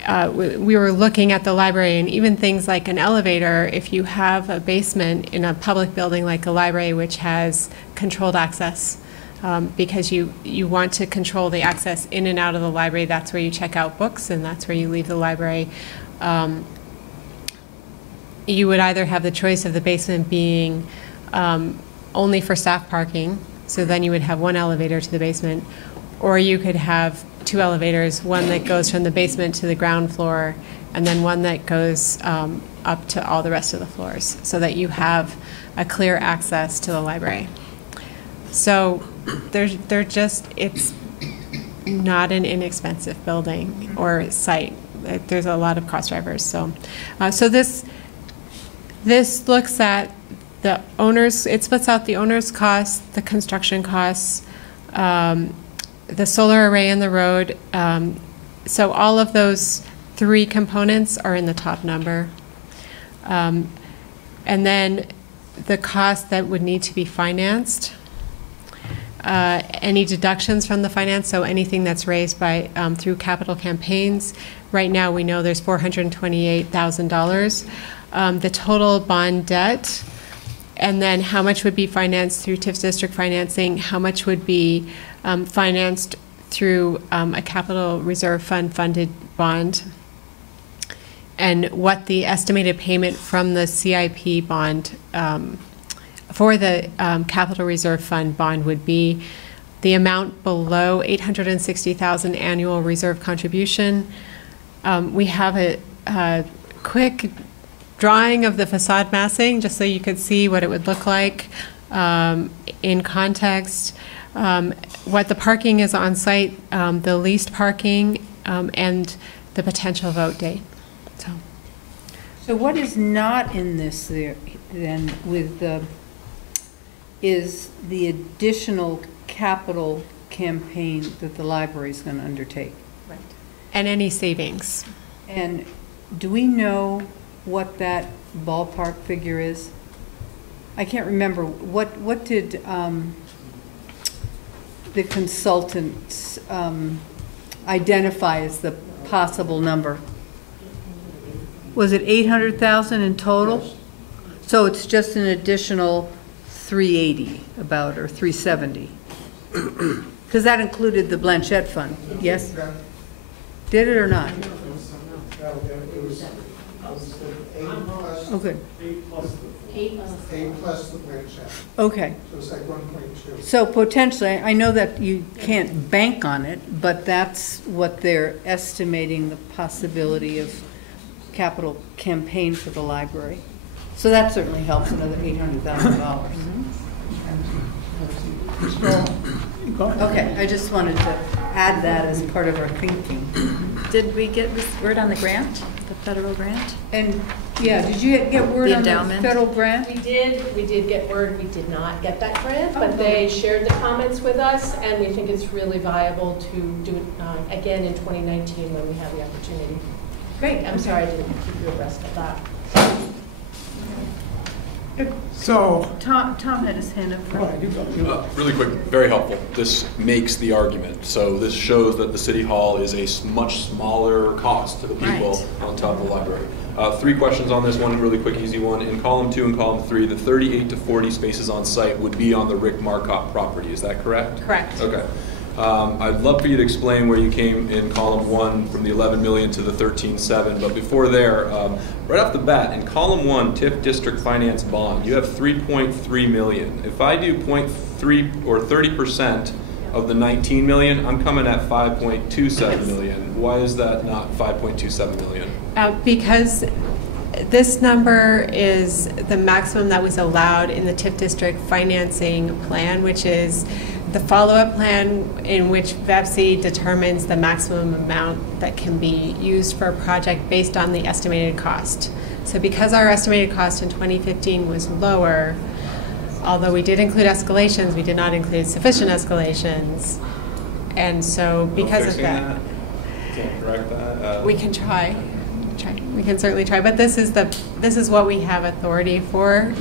we were looking at the library, and even things like an elevator, if you have a basement in a public building like a library, which has controlled access, because you want to control the access in and out of the library. That's where you check out books, and that's where you leave the library. You would either have the choice of the basement being only for staff parking, so then you would have one elevator to the basement, or you could have two elevators, one that goes from the basement to the ground floor, and then one that goes up to all the rest of the floors, so that you have a clear access to the library. So it's not an inexpensive building or site. There's a lot of cost drivers. So, this looks at the owners. It splits out the owner's costs, the construction costs, the solar array in the road. So all of those three components are in the top number. And then the cost that would need to be financed. Any deductions from the finance, so anything that's raised by through capital campaigns. Right now we know there's $428,000. The total bond debt, and then how much would be financed through TIF district financing, how much would be financed through a capital reserve fund funded bond, and what the estimated payment from the CIP bond for the capital reserve fund bond would be. The amount below $860,000 annual reserve contribution. We have a quick drawing of the facade massing, just so you could see what it would look like in context. What the parking is on site, the leased parking, and the potential vote date. So what is not in this there then with the is the additional capital campaign that the library is going to undertake? Right. And any savings. And do we know what that ballpark figure is? I can't remember. What did the consultants identify as the possible number? Was it 800,000 in total? So it's just an additional 380 about, or 370. Because that included the Blanchette Fund, yes? Did it or not? Oh, good. 8 plus the Blanchette. Okay. So it's like 1.2. So potentially, I know that you can't bank on it, but that's what they're estimating the possibility of capital campaign for the library. So that certainly helps, another $800,000. Okay, I just wanted to add that as part of our thinking. Did we get this word on the grant, the federal grant? And yeah, did you get word on the federal grant? We did get word. We did not get that grant, but they shared the comments with us, and we think it's really viable to do it again in 2019 when we have the opportunity. Great. I'm sorry I didn't keep you abreast of that. So Tom had his hand up. Really quick, very helpful. This makes the argument. So this shows that the City Hall is a much smaller cost to the people on top of the library. Three questions on this, one really quick, easy one. In column 2 and column 3, the 38 to 40 spaces on site would be on the Rick Marcotte property, is that correct? Correct. Okay. I'd love for you to explain where you came in column 1 from the 11 million to the 13.7, but before there, right off the bat, in column 1, TIF district finance bond, you have 3.3 million. If I do 0.3 or 30% of the 19 million, I'm coming at 5.27 million. Why is that not 5.27 million? Because this number is the maximum that was allowed in the TIF district financing plan, which is the follow-up plan in which VEPC determines the maximum amount that can be used for a project based on the estimated cost. So because our estimated cost in 2015 was lower, although we did include escalations, we did not include sufficient escalations. And so because of that, Can't correct that. we can try. We can certainly try, but this is what we have authority for.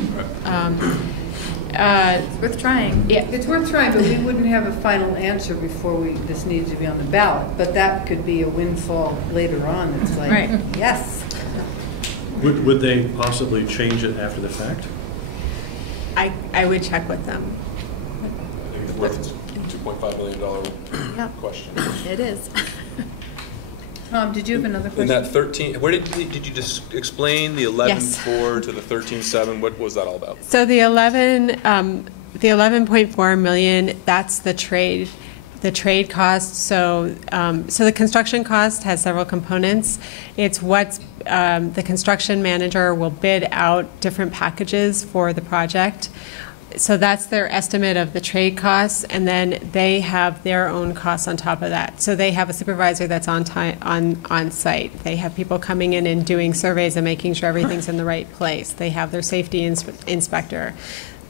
It's worth trying. Yeah. It's worth trying, but we wouldn't have a final answer before this needs to be on the ballot. But that could be a windfall later on. It's like, Right. yes. Would they possibly change it after the fact? I would check with them. I think it's worth $2.5 million question. It is. Tom, did you have another question? In that 13, where did you just explain the 11.4 to the 13.7? What was that all about? So the 11.4 million, that's the trade cost. So the construction cost has several components. It's what the construction manager will bid out different packages for the project. So that's their estimate of the trade costs, and then they have their own costs on top of that. So they have a supervisor that's on site. They have people coming in and doing surveys and making sure everything's in the right place. They have their safety inspector.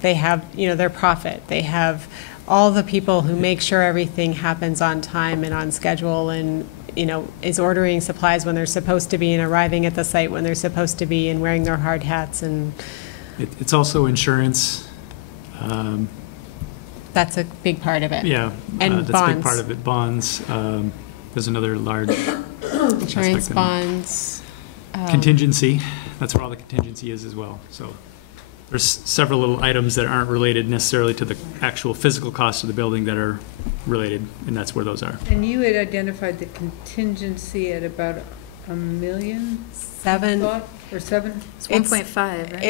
They have, their profit. They have all the people who make sure everything happens on time and on schedule, and is ordering supplies when they're supposed to be, and arriving at the site when they're supposed to be, and wearing their hard hats. And It's also insurance. that's a big part of it. Yeah. And that's bonds. a big part of it. Bonds. There's another large Insurance, aspect of it. bonds. Contingency. That's where all the contingency is as well. So there's several little items that aren't related necessarily to the actual physical cost of the building that are related, and that's where those are. And you had identified the contingency at about $1 million? Seven. Or 7? It's 1.5, right?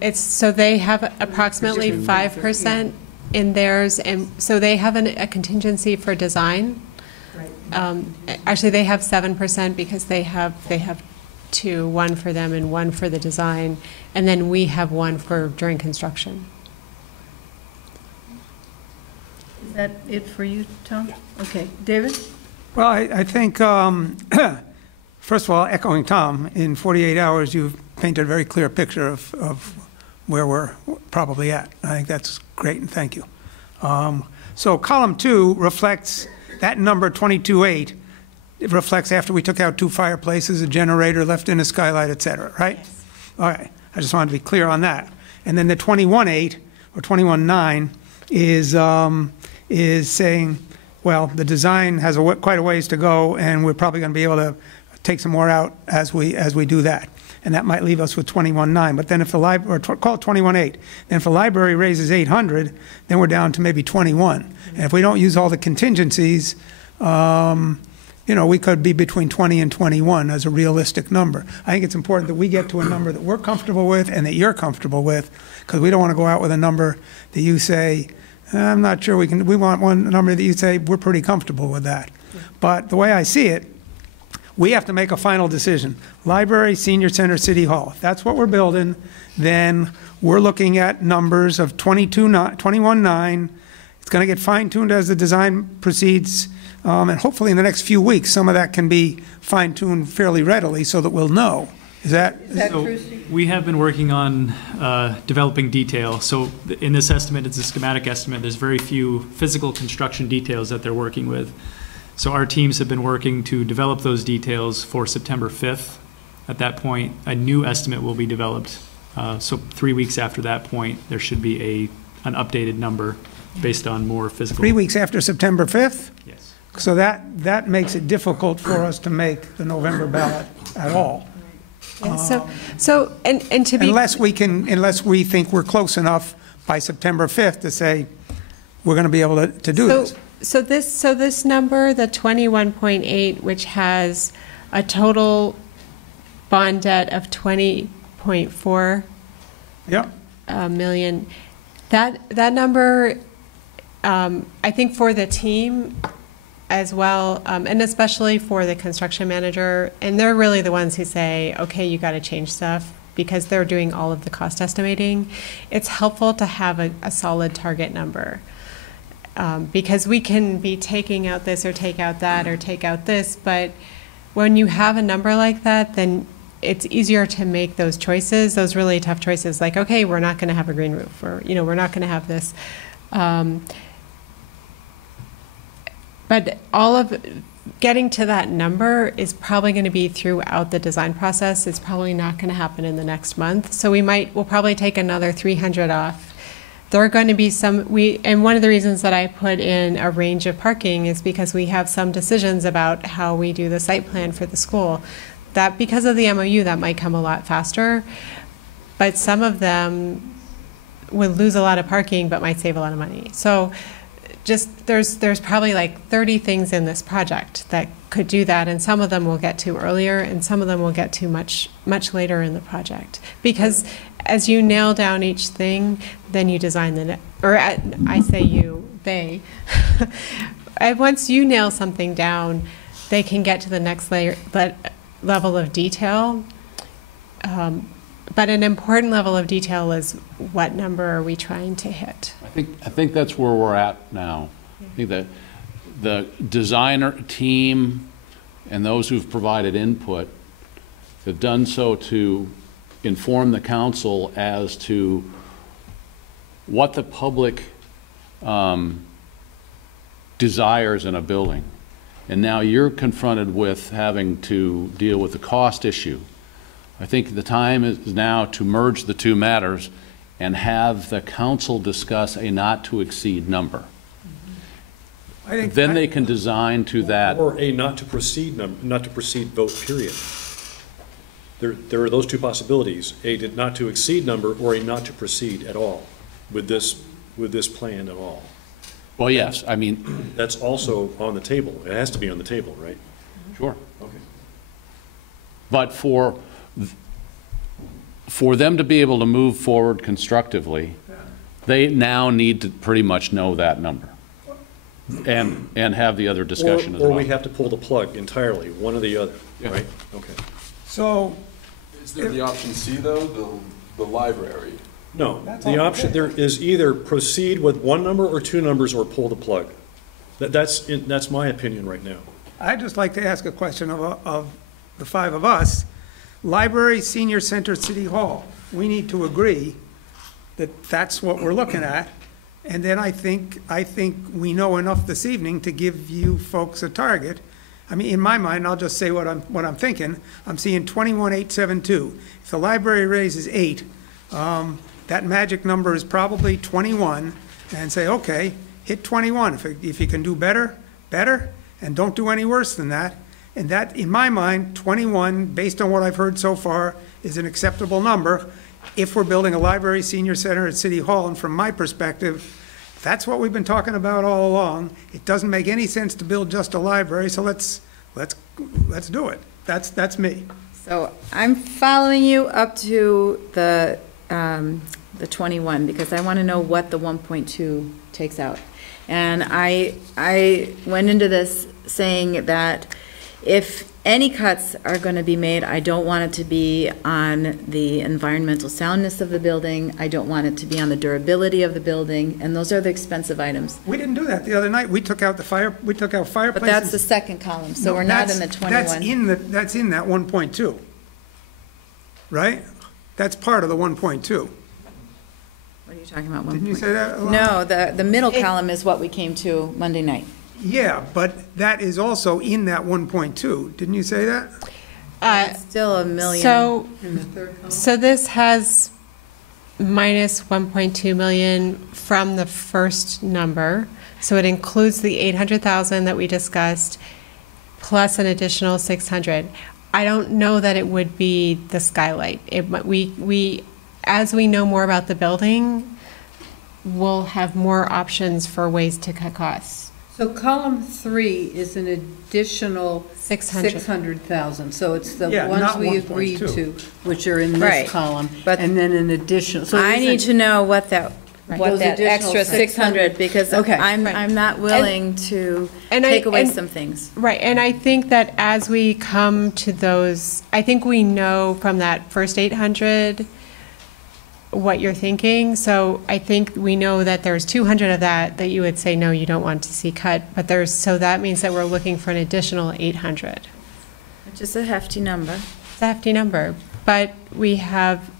It's so they have approximately 5% in theirs, and so they have a contingency for design. Actually, they have 7% because they have two, one for them and one for the design, and then we have one for during construction. Is that it for you, Tom? Yeah. Okay. David? Well, I think, first of all, echoing Tom, in 48 hours, you've painted a very clear picture of where we're probably at. I think that's great, and thank you. So column 2 reflects that number 22.8. It reflects after we took out 2 fireplaces, a generator, left in a skylight, et cetera, right? Yes. All right. I just wanted to be clear on that. And then the 21.8 or 21.9 is saying, well, the design has quite a ways to go, and we're probably going to be able to take some more out as we do that. And that might leave us with 21.9. But then if the library, or call it 21.8, then if the library raises 800, then we're down to maybe 21. And if we don't use all the contingencies, we could be between 20 and 21 as a realistic number. I think it's important that we get to a number that we're comfortable with and that you're comfortable with, because we don't want to go out with a number that you say, I'm not sure we can. We want one number that you say, we're pretty comfortable with that. Yeah. But the way I see it, we have to make a final decision. Library, senior center, city hall. If that's what we're building, then we're looking at numbers of 21.9. It's going to get fine-tuned as the design proceeds, and hopefully in the next few weeks, some of that can be fine-tuned fairly readily so that we'll know. Is that true? We have been working on developing detail. So in this estimate, it's a schematic estimate. There's very few physical construction details that they're working with. So our teams have been working to develop those details for September 5th. At that point, a new estimate will be developed. So 3 weeks after that point, there should be an updated number based on more physical. 3 weeks after September 5th? Yes. So that makes it difficult for us to make the November ballot at all. Yeah, and to be. Unless we think we're close enough by September 5th to say, we're going to be able to do this. So this number, the 21.8, which has a total bond debt of 20.4 million, that number, I think for the team as well, and especially for the construction manager, and they're really the ones who say, okay, you got to change stuff, because they're doing all of the cost estimating. It's helpful to have a solid target number. Because we can be taking out this or take out that or take out this, but when you have a number like that, then it's easier to make those choices, those really tough choices, like, okay, we're not going to have a green roof, or, we're not going to have this. But all of getting to that number is probably going to be throughout the design process. It's probably not going to happen in the next month. So we'll probably take another 300 off. There are going to be and one of the reasons that I put in a range of parking is because we have some decisions about how we do the site plan for the school. That because of the MOU, that might come a lot faster, but some of them would lose a lot of parking but might save a lot of money. So just there's probably like 30 things in this project that could do that, and some of them we'll get to earlier and some of them we'll get to much later in the project, because as you nail down each thing, then you design I say you, they. And once you nail something down, they can get to the next level of detail. But an important level of detail is, what number are we trying to hit? I think that's where we're at now. I think that the designer team and those who've provided input have done so to inform the council as to what the public desires in a building. And now you're confronted with having to deal with the cost issue. I think the time is now to merge the two matters and have the council discuss a not to exceed number. Then they can design to that. Or a not to proceed vote, period. There are those two possibilities, a not to exceed number or a not to proceed at all with this plan at all. Well, yes, I mean. That's also on the table. It has to be on the table, right? Sure. Okay. But for them to be able to move forward constructively, they now need to pretty much know that number and have the other discussion as well. Or we have to pull the plug entirely, one or the other, right? Okay. So. Is there the option C, though, the library? No, the option there is either proceed with one number or two numbers, or pull the plug. That's my opinion right now. I'd just like to ask a question of the five of us. Library, senior center, city hall. We need to agree that that's what we're looking at. And then I think we know enough this evening to give you folks a target. I mean, in my mind, I'll just say what I'm thinking. I'm seeing 21,872. If the library raises 8, that magic number is probably 21, and say, okay, hit 21. If you can do better, and don't do any worse than that. And that, in my mind, 21, based on what I've heard so far, is an acceptable number if we're building a library, senior center at City Hall. And from my perspective, that's what we've been talking about all along. It doesn't make any sense to build just a library, so let's do it. That's me. So I'm following you up to the 21, because I want to know what the 1.2 takes out. And I went into this saying that if any cuts are going to be made, I don't want it to be on the environmental soundness of the building. I don't want it to be on the durability of the building, and those are the expensive items. We didn't do that the other night. We took out fireplaces. But that's the second column, so we're not in the 21. That's in that 1.2, right? That's part of the 1.2. What are you talking about? Didn't you say that? No, the middle column is what we came to Monday night. Yeah, but that is also in that 1.2. Didn't you say that? It's still $1 million. So this has minus 1.2 million from the first number. So it includes the 800,000 that we discussed, plus an additional 600. I don't know that it would be the skylight. As we know more about the building, we'll have more options for ways to cut costs. So column 3 is an additional 600. 600,000. So it's the Yeah, ones not we agreed 1.2. to, which are in Right. this column, But and then an additional. So I is need it- to know what that, Right. what Those that additional extra 600, because Okay. I'm Right. not willing to And take away and- some things. Right, and I think that as we come to those, I think we know from that first 800 what you're thinking, so I think we know that there's 200 of that you would say, no, you don't want to see cut, but so that means that we're looking for an additional 800. Which is a hefty number. It's a hefty number, but we have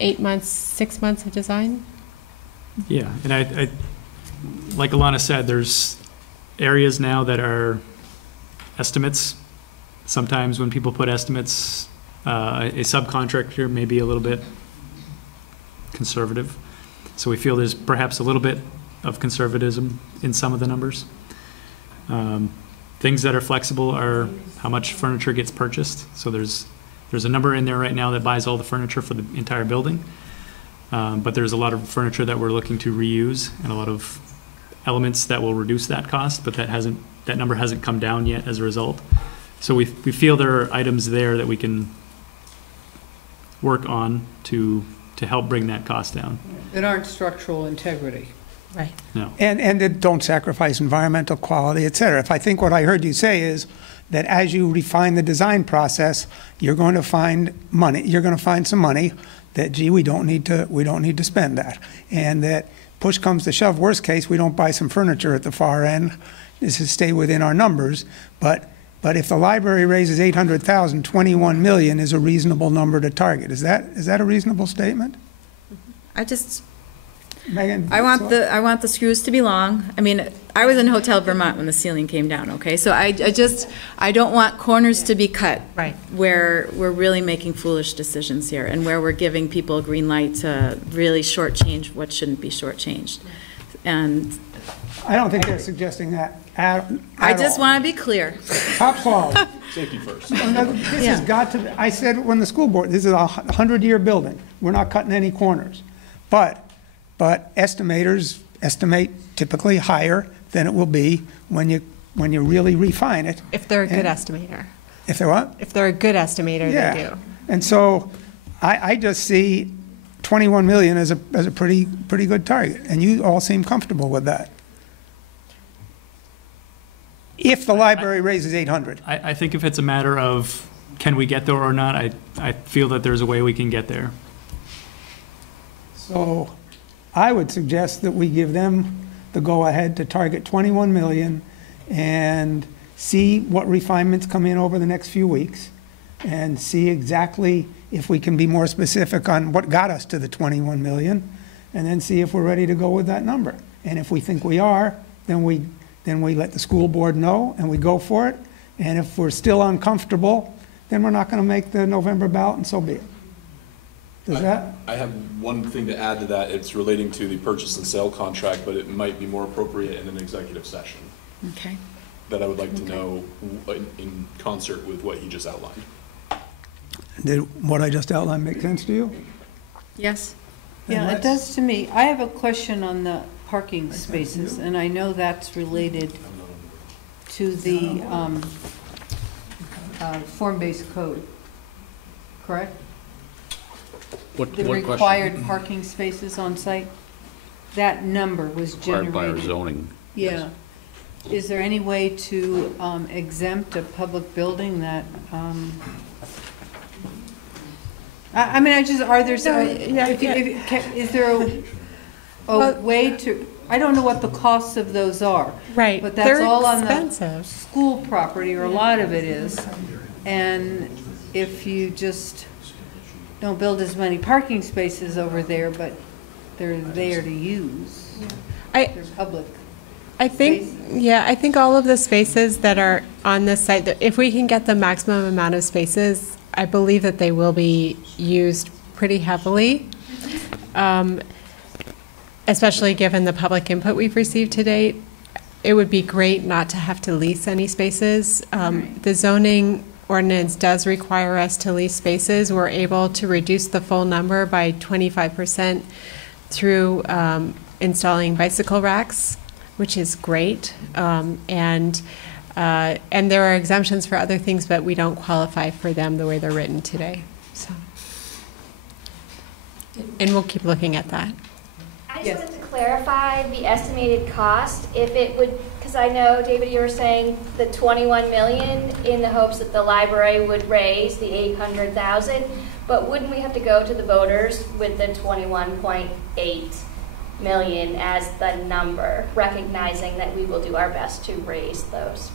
6 months of design? Yeah, and I, like Alana said, there's areas now that are estimates. Sometimes when people put estimates, a subcontractor may be a little bit conservative. So we feel there's perhaps a little bit of conservatism in some of the numbers. Things that are flexible are how much furniture gets purchased. So there's a number in there right now that buys all the furniture for the entire building. But there's a lot of furniture that we're looking to reuse and a lot of elements that will reduce that cost, but that number hasn't come down yet as a result. So we feel there are items there that we can work on to help bring that cost down. That aren't structural integrity. Right. No. And that don't sacrifice environmental quality, et cetera. If I think what I heard you say is that as you refine the design process, you're going to find money, you're going to find some money that, gee, we don't need to spend that. And that push comes to shove, worst case, we don't buy some furniture at the far end. This is stay within our numbers. But if the library raises 800,000, 21 million is a reasonable number to target. Is that a reasonable statement? Megan? I want the screws to be long. I mean, I was in Hotel Vermont when the ceiling came down, okay? So I don't want corners to be cut. Right. Where we're really making foolish decisions here and where we're giving people a green light to really shortchange what shouldn't be shortchanged. And I don't think they're suggesting that at I just all. want to be clear. Top quality. Safety first. This has got to, I said when the school board, this is a 100-year building. We're not cutting any corners. But estimators estimate typically higher than it will be when you really refine it. If they're a good estimator. If they're what? If they're a good estimator, Yeah. they do. And so I just see 21 million as a pretty good target, and you all seem comfortable with that. If the library raises 800. I think if it's a matter of can we get there or not, I feel that there's a way we can get there. So I would suggest that we give them the go-ahead to target 21 million and see what refinements come in over the next few weeks and see exactly if we can be more specific on what got us to the 21 million, and then see if we're ready to go with that number. And if we think we are, then we let the school board know and we go for it. And if we're still uncomfortable, then we're not going to make the November ballot, and so be it. Does that? I have one thing to add to that. It's relating to the purchase and sale contract, but it might be more appropriate in an executive session Okay. that I would like to know in concert with what you just outlined. Did what I just outlined make sense to you? Yes. Yeah, it does to me. I have a question on the parking spaces, and I know that's related to the form-based code, correct? What The question? required parking spaces on site? That number was Required by our generated. zoning. Yeah. Is there any way to exempt a public building that, I mean, are there, is there a way to, I don't know what the costs of those are. Right. But that's They're all on the expensive. school property, or a lot of it is. And if you just don't build as many parking spaces over there, but they're there to use, they're public. I think all of the spaces that are on this site, that if we can get the maximum amount of spaces, I believe that they will be used pretty heavily, especially given the public input we've received to date. it would be great not to have to lease any spaces. The zoning ordinance does require us to lease spaces. We're able to reduce the full number by 25% through installing bicycle racks, which is great. And there are exemptions for other things, but we don't qualify for them the way they're written today. So, and we'll keep looking at that. I just wanted to clarify the estimated cost, if it would, because I know, David, you were saying the 21 million in the hopes that the library would raise the 800,000, but wouldn't we have to go to the voters with the 21.8 million as the number, recognizing that we will do our best to raise those?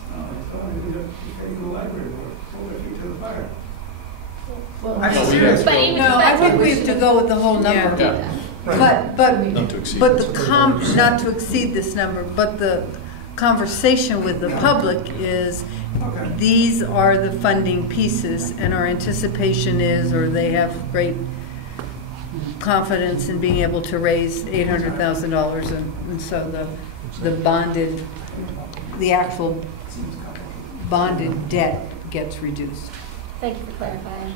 Well, I'm serious. But even no, if I that's think what we we're have to go with the whole number. Yeah. But Not to exceed. but not to exceed this number, but the conversation with the public is, these are the funding pieces, and our anticipation is, or they have great confidence in being able to raise $800,000, and so the actual bonded debt gets reduced. Thank you for clarifying.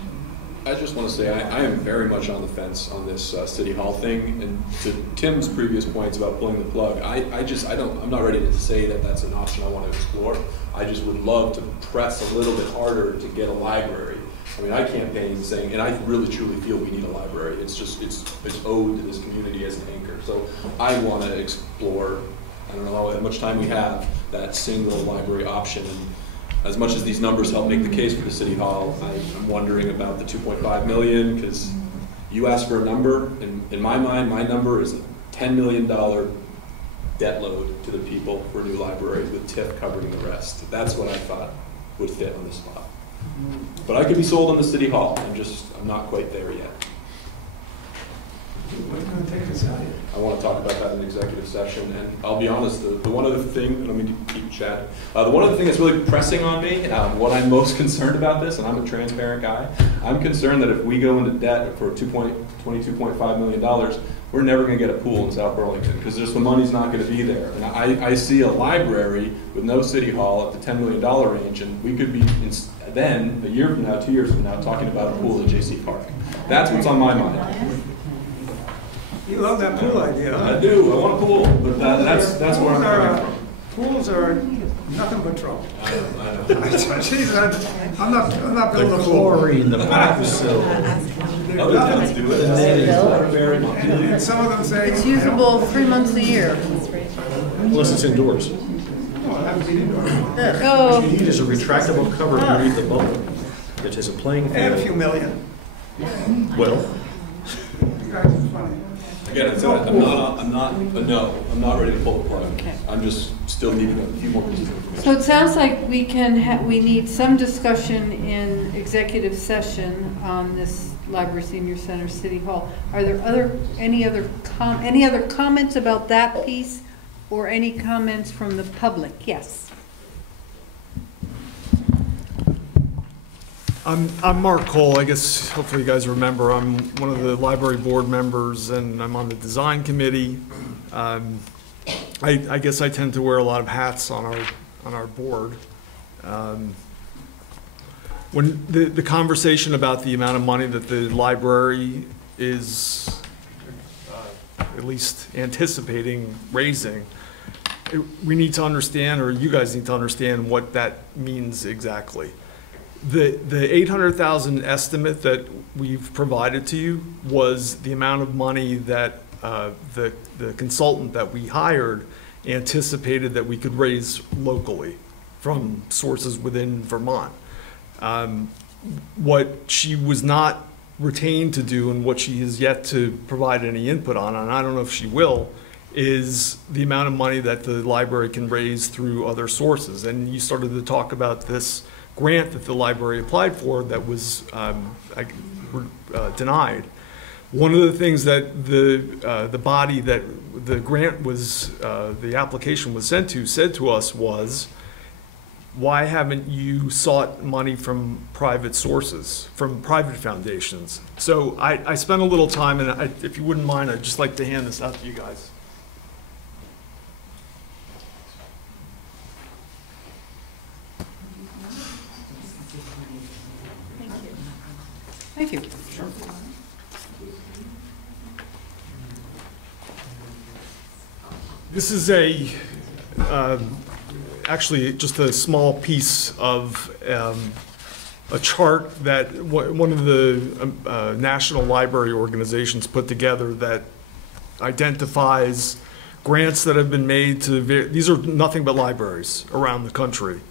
I just want to say I am very much on the fence on this City Hall thing, and to Tim's previous points about pulling the plug, I'm not ready to say that that's an option I want to explore. I just would love to press a little bit harder to get a library. I mean, I campaigned saying, and I really truly feel we need a library. It's owed to this community as an anchor. So I want to explore, I don't know how much time we have, that single library option. And as much as these numbers help make the case for the City Hall, I'm wondering about the 2.5 million, because you asked for a number, and in my mind, my number is a $10 million debt load to the people for a new library with TIF covering the rest. That's what I thought would fit on this spot. But I could be sold on the City Hall. I'm not quite there yet. I want to talk about that in executive session, and I'll be honest, the one other thing, let me keep chatting. The one other thing that's really pressing on me, what I'm most concerned about this, and I'm a transparent guy, I'm concerned that if we go into debt for $22.5 million, we're never going to get a pool in South Burlington, because the money's not going to be there. And I see a library with no City Hall at the $10 million range, and we could be, then, a year from now, 2 years from now, talking about a pool at J.C. Park. That's what's on my mind. You love that pool idea, huh? I do. I want a pool, but that's where I'm coming from. Pools are nothing but trouble. I know. Jeez, I'm not building a pool. Chlorine, the bath facility. Other towns do it. And some of them say. It's usable 3 months a year. Unless it's indoors. Oh, that would be indoors. What you need is a retractable cover underneath the bubble that has a playing field. And a few million. Well, You guys are funny. Again, I'm not ready to pull the plug. Okay. I'm just still needing a few more pieces of information. So it sounds like we need some discussion in executive session on this Library Senior Center City Hall. Are there any other comments about that piece, or any comments from the public? Yes. I'm Mark Cole. I guess hopefully you guys remember I'm one of the library board members, and I'm on the design committee. I guess I tend to wear a lot of hats on our board. When the conversation about the amount of money that the library is at least anticipating raising, we need to understand, or you guys need to understand, what that means exactly. The 800,000 estimate that we've provided to you was the amount of money that the consultant that we hired anticipated that we could raise locally from sources within Vermont. What she was not retained to do, and what she has yet to provide any input on, and I don't know if she will, is the amount of money that the library can raise through other sources. And you started to talk about this grant that the library applied for that was denied. One of the things that the body that the grant was, the application was sent to, said to us was, why haven't you sought money from private sources, from private foundations? So I spent a little time, and if you wouldn't mind, I'd just like to hand this out to you guys. This is actually just a small piece of a chart that one of the national library organizations put together that identifies grants that have been made to, these are nothing but libraries around the country.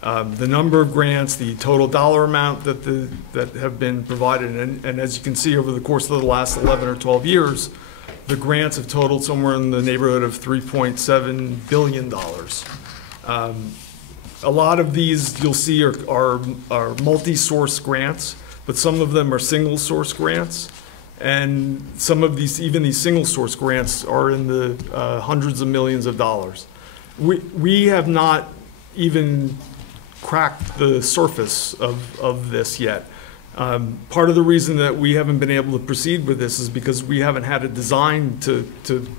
The number of grants, the total dollar amount that have been provided, and as you can see over the course of the last 11 or 12 years, the grants have totaled somewhere in the neighborhood of $3.7 billion. A lot of these you'll see are multi-source grants, but some of them are single-source grants. And some of these, even these single-source grants, are in the hundreds of millions of dollars. We have not even cracked the surface of this yet. Part of the reason that we haven't been able to proceed with this is because we haven't had a design to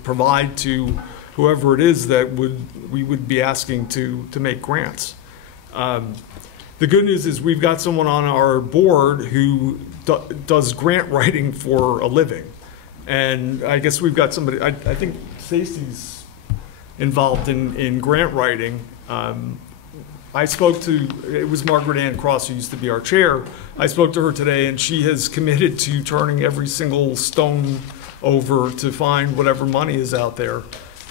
provide to whoever it is that we would be asking to make grants. The good news is we've got someone on our board who does grant writing for a living. And I guess we've got somebody, I think Stacy's involved in grant writing. I spoke to, it was Margaret Ann Cross, who used to be our chair. I spoke to her today, and she has committed to turning every single stone over to find whatever money is out there.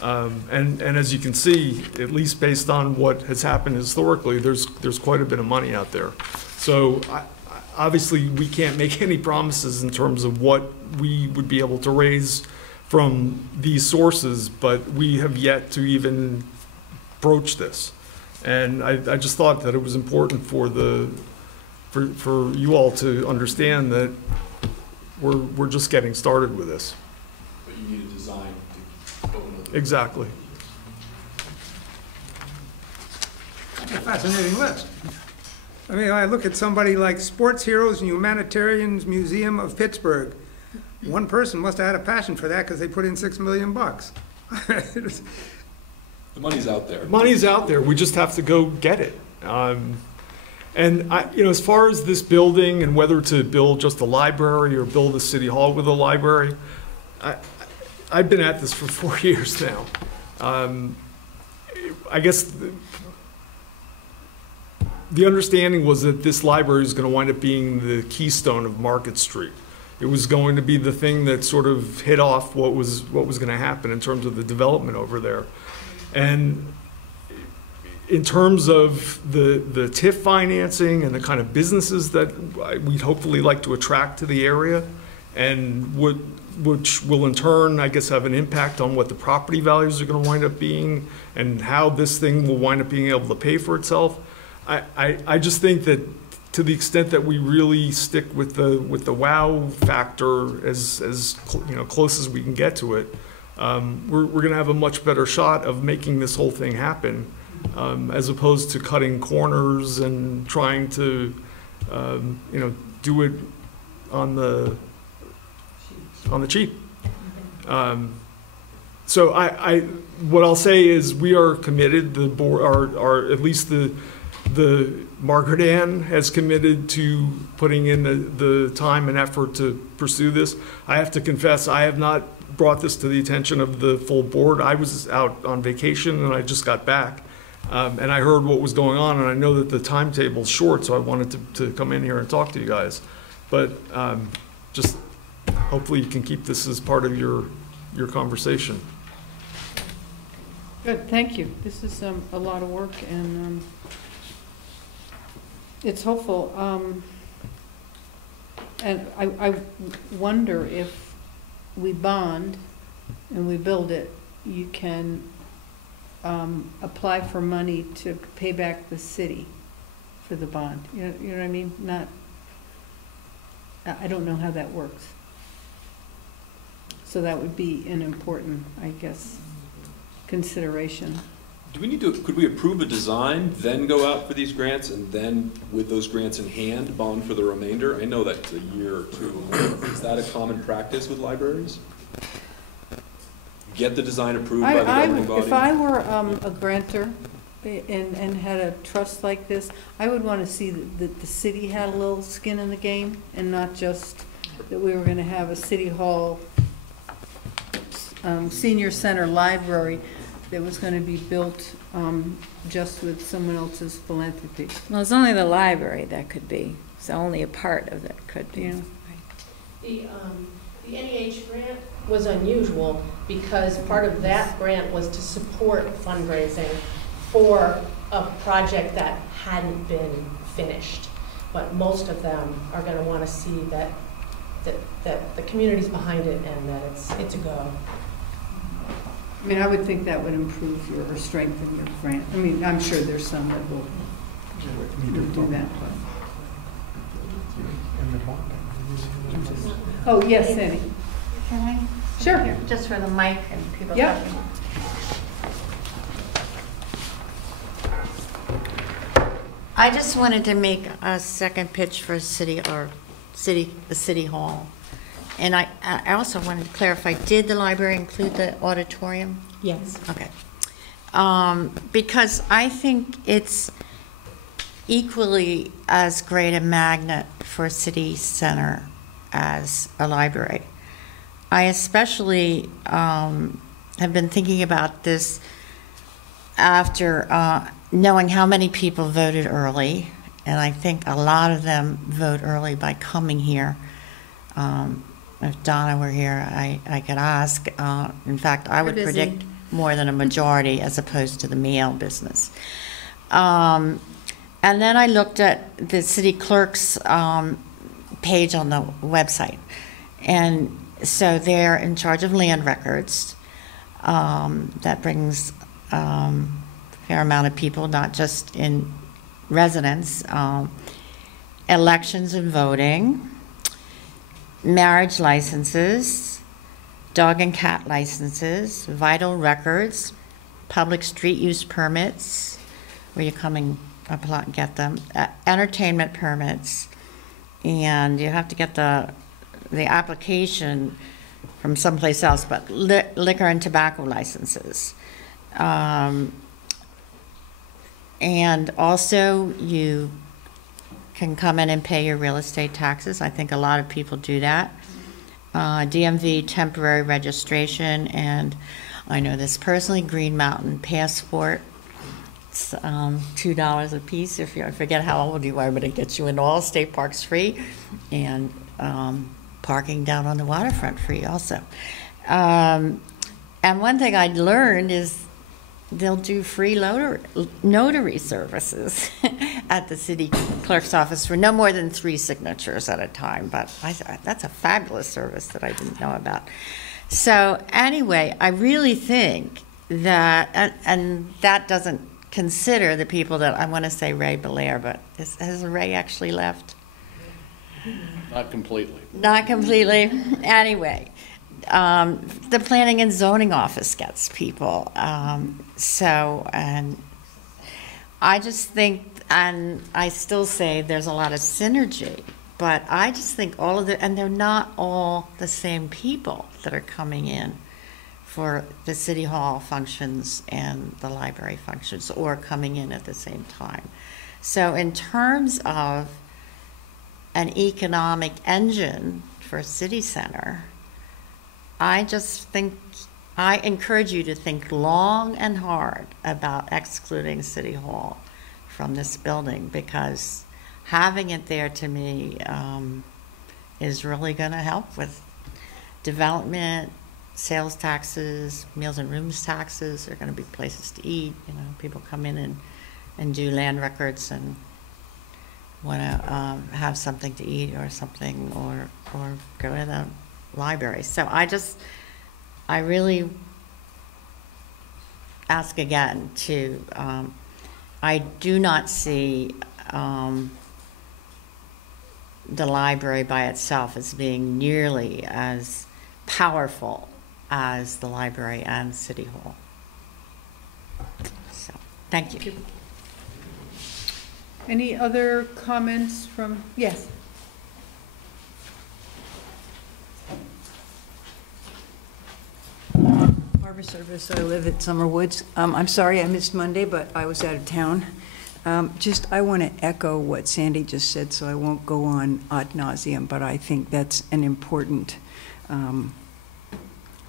And as you can see, at least based on what has happened historically, there's quite a bit of money out there. So obviously we can't make any promises in terms of what we would be able to raise from these sources, but we have yet to even broach this. And I just thought that it was important for you all to understand that we're just getting started with this. But you need a design to open up. Exactly. That's a fascinating list. I mean, I look at somebody like Sports Heroes and Humanitarians Museum of Pittsburgh. One person must have had a passion for that because they put in $6 million. The money's out there. Money's out there. We just have to go get it. And as far as this building and whether to build just a library or build a city hall with a library, I've been at this for 4 years now. I guess the understanding was that this library is going to wind up being the keystone of Market Street. It was going to be the thing that sort of hit off what was going to happen in terms of the development over there. And in terms of the TIF financing and the kind of businesses that we'd hopefully like to attract to the area, and which will in turn, I guess, have an impact on what the property values are going to wind up being and how this thing will wind up being able to pay for itself. I just think that to the extent that we really stick with the wow factor as close as we can get to it, we're going to have a much better shot of making this whole thing happen, as opposed to cutting corners and trying to do it on the cheap. So what I'll say is we are committed. The board, or at least the Margaret Ann has committed to putting in the time and effort to pursue this. I have to confess, I have not brought this to the attention of the full board. I was out on vacation and I just got back, and I heard what was going on, and I know that the timetable's short, so I wanted to come in here and talk to you guys. But just hopefully you can keep this as part of your conversation. Good, thank you. This is a lot of work, and it's hopeful. And I wonder if we bond and we build it, you can apply for money to pay back the city for the bond. You know what I mean? I don't know how that works. So that would be an important, I guess, consideration. Do we need to, could we approve a design, then go out for these grants, and then with those grants in hand, bond for the remainder? I know that's a year or two. Is that a common practice with libraries? Get the design approved by the governing body? If I were a grantor and had a trust like this, I would want to see that the city had a little skin in the game, and not just that we were going to have a city hall, senior center library that was going to be built just with someone else's philanthropy. Well, it's only the library that could be. It's only a part of it could be. Yeah. The NEH grant was unusual because part of that grant was to support fundraising for a project that hadn't been finished. But most of them are going to want to see that the community's behind it and that it's a go. I mean, I would think that would improve your strength in your grant. I mean, I'm sure there's some that will do that. Oh, yes, Sandy. Can I? Sure. Just for the mic and people Yeah. talking. I just wanted to make a second pitch for the city hall. And I also wanted to clarify, did the library include the auditorium? Yes. Okay. Because I think it's equally as great a magnet for a city center as a library. I especially have been thinking about this after knowing how many people voted early, and I think a lot of them vote early by coming here. If Donna were here, I could ask. In fact, I would predict more than a majority as opposed to the mail business. And then I looked at the city clerk's page on the website. And so they're in charge of land records. That brings a fair amount of people, not just in residents. Elections and voting, marriage licenses, dog and cat licenses, vital records, public street use permits, where you come and apply and get them, entertainment permits, and you have to get the application from someplace else, but liquor and tobacco licenses. And also you can come in and pay your real estate taxes. I think a lot of people do that. DMV temporary registration, and I know this personally, Green Mountain passport. It's $2 a piece. If you, I forget how old you are, but it gets you in all state parks free, and parking down on the waterfront free also. And one thing I'd learned is they'll do free notary services at the city clerk's office for no more than 3 signatures at a time. But that's a fabulous service that I didn't know about. So anyway, I really think that, and that doesn't consider the people that I want to say Ray Belair, but has Ray actually left? Not completely. Not completely. Anyway. The planning and zoning office gets people. And I just think, and I still say there's a lot of synergy, but I just think all of and they're not all the same people that are coming in for the city hall functions and the library functions, or coming in at the same time. So in terms of an economic engine for a city center, I just think, I encourage you to think long and hard about excluding City Hall from this building, because having it there to me is really going to help with development, sales taxes, meals and rooms taxes. There are going to be places to eat. You know, people come in and do land records and want to have something to eat or something, or go to the library. So I really ask again to, I do not see the library by itself as being nearly as powerful as the library and City Hall. So, thank you. Any other comments from, yes? Harbor Service. I live at Summer Woods. I'm sorry I missed Monday, but I was out of town. I want to echo what Sandy just said, so I won't go on ad nauseum, but I think that's an important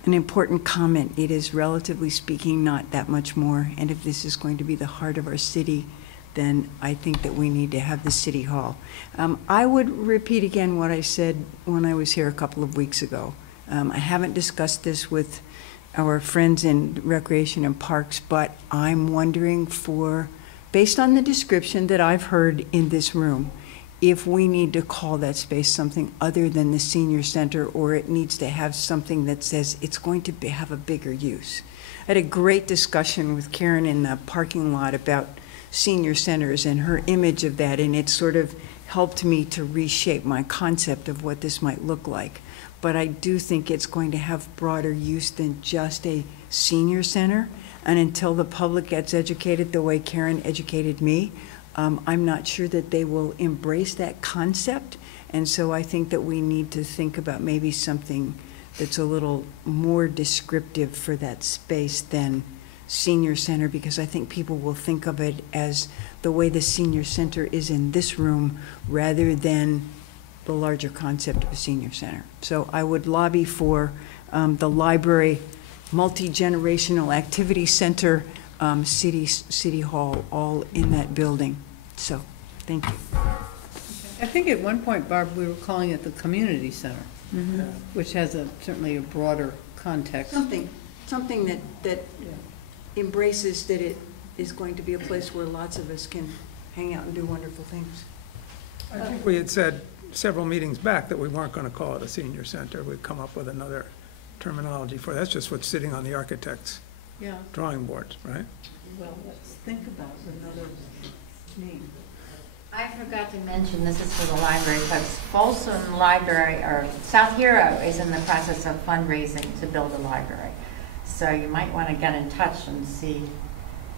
an important comment. It is, relatively speaking, not that much more. And if this is going to be the heart of our city, then I think that we need to have the city hall. I would repeat again what I said when I was here a couple of weeks ago. I haven't discussed this with our friends in Recreation and Parks, but I'm wondering based on the description that I've heard in this room, if we need to call that space something other than the senior center, or it needs to have something that says it's going to have a bigger use. I had a great discussion with Karen in the parking lot about senior centers and her image of that, and it sort of helped me to reshape my concept of what this might look like. But I do think it's going to have broader use than just a senior center, and until the public gets educated the way Karen educated me, I'm not sure that they will embrace that concept. And so I think that we need to think about maybe something that's a little more descriptive for that space than senior center, because I think people will think of it as the way the senior center is in this room rather than the larger concept of a senior center. So I would lobby for the library, multi-generational activity center, city hall, all in that building. So, thank you. I think at one point, Barb, we were calling it the community center, which has certainly a broader context. Something that embraces that it is going to be a place where lots of us can hang out and do wonderful things. I think we had said several meetings back that we weren't going to call it a senior center. We'd come up with another terminology for it. That's just what's sitting on the architect's drawing boards, right? Well, let's think about another name. I forgot to mention, this is for the library folks, Folsom Library, or South Hero is in the process of fundraising to build a library. So you might want to get in touch and see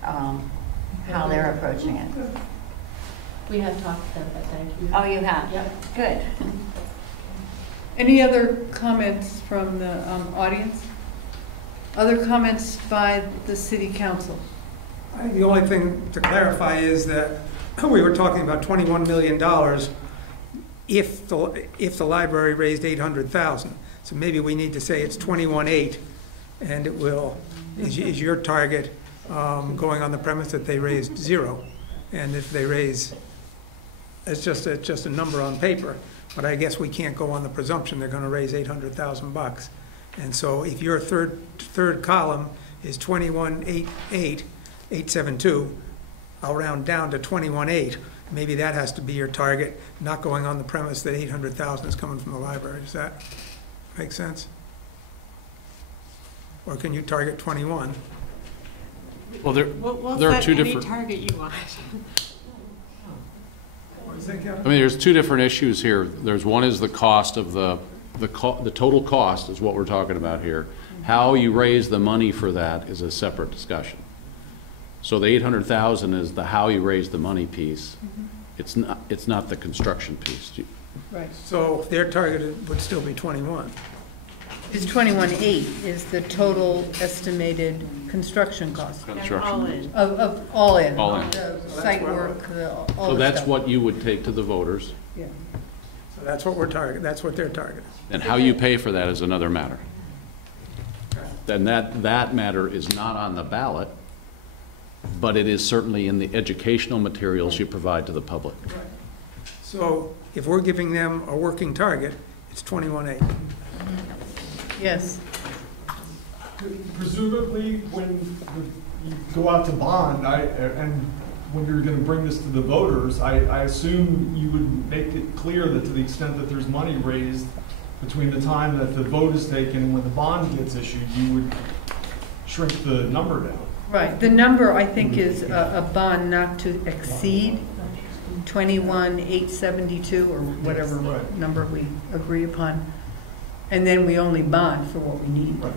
how they're approaching it. We have talked to them, but thank you. Oh, you have? Yep. Good. Any other comments from the audience? Other comments by the city council? I think the only thing to clarify is that we were talking about $21 million if the library raised $800,000. So maybe we need to say it's 21.8, and it will, is your target going on the premise that they raised zero. And if they raise, it's just a number on paper, but I guess we can't go on the presumption they're going to raise $800,000. And so if your third column is 21.872, I'll round down to 21.8. Maybe that has to be your target, not going on the premise that 800,000 is coming from the library. Does that make sense? Or can you target 21? Well, there are two different. Target you want. I mean, there's two different issues here. There's one is the cost of the total cost is what we're talking about here. How you raise the money for that is a separate discussion. So the 800,000 is the how you raise the money piece. It's not the construction piece. Right. So their target would still be 21. It's 21.8 is the total estimated construction cost. Construction. All in. Of all in. All in. The site work, all So the that's stuff. what you would take to the voters. Yeah. So that's what we're targeting. That's what their target is. And how you pay for that is another matter. Then that matter is not on the ballot, but it is certainly in the educational materials you provide to the public. So if we're giving them a working target, it's 21.8. Yes. Presumably, when you go out to bond, and when you're going to bring this to the voters, I assume you would make it clear that to the extent that there's money raised between the time that the vote is taken and when the bond gets issued, you would shrink the number down. Right. The number, I think, is a bond not to exceed 21,872 or whatever number we agree upon. And then we only bond for what we need. Right.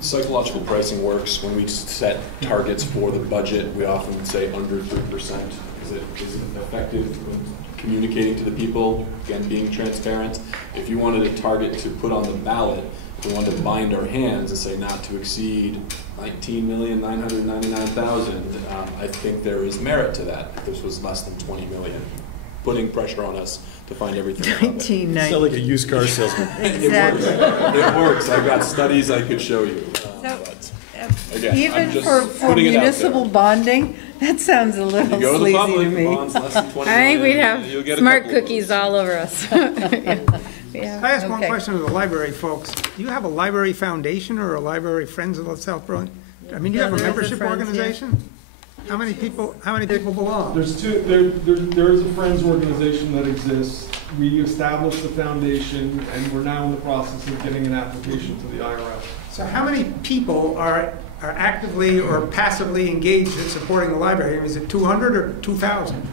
Psychological pricing works. When we set targets for the budget, we often say under 3%. Is it effective when communicating to the people, again, being transparent? If you wanted a target to put on the ballot, if we wanted to bind our hands and say not to exceed 19,999,000, I think there is merit to that if this was less than 20 million. putting pressure on us to find everything about it. 1990. Sound like a used car salesman. Exactly. It works. I've got studies I could show you. But again, Even I'm just for putting it out municipal there. bonding, that sounds a You little go to the sleazy to public, me. bonds less than 20 I think we'd million, you'll get have a smart couple of cookies those. all over us. Yeah, Can I ask one okay. question of the library folks? Do you have a library foundation or a library Friends of South Burlington? I mean, do you have a there is a membership Friends, yeah. organization? How many people belong? There's there is a Friends organization that exists. We established the foundation, and we're now in the process of getting an application to the IRS. So how many people are actively or passively engaged in supporting the library? Is it 200 or 2,000?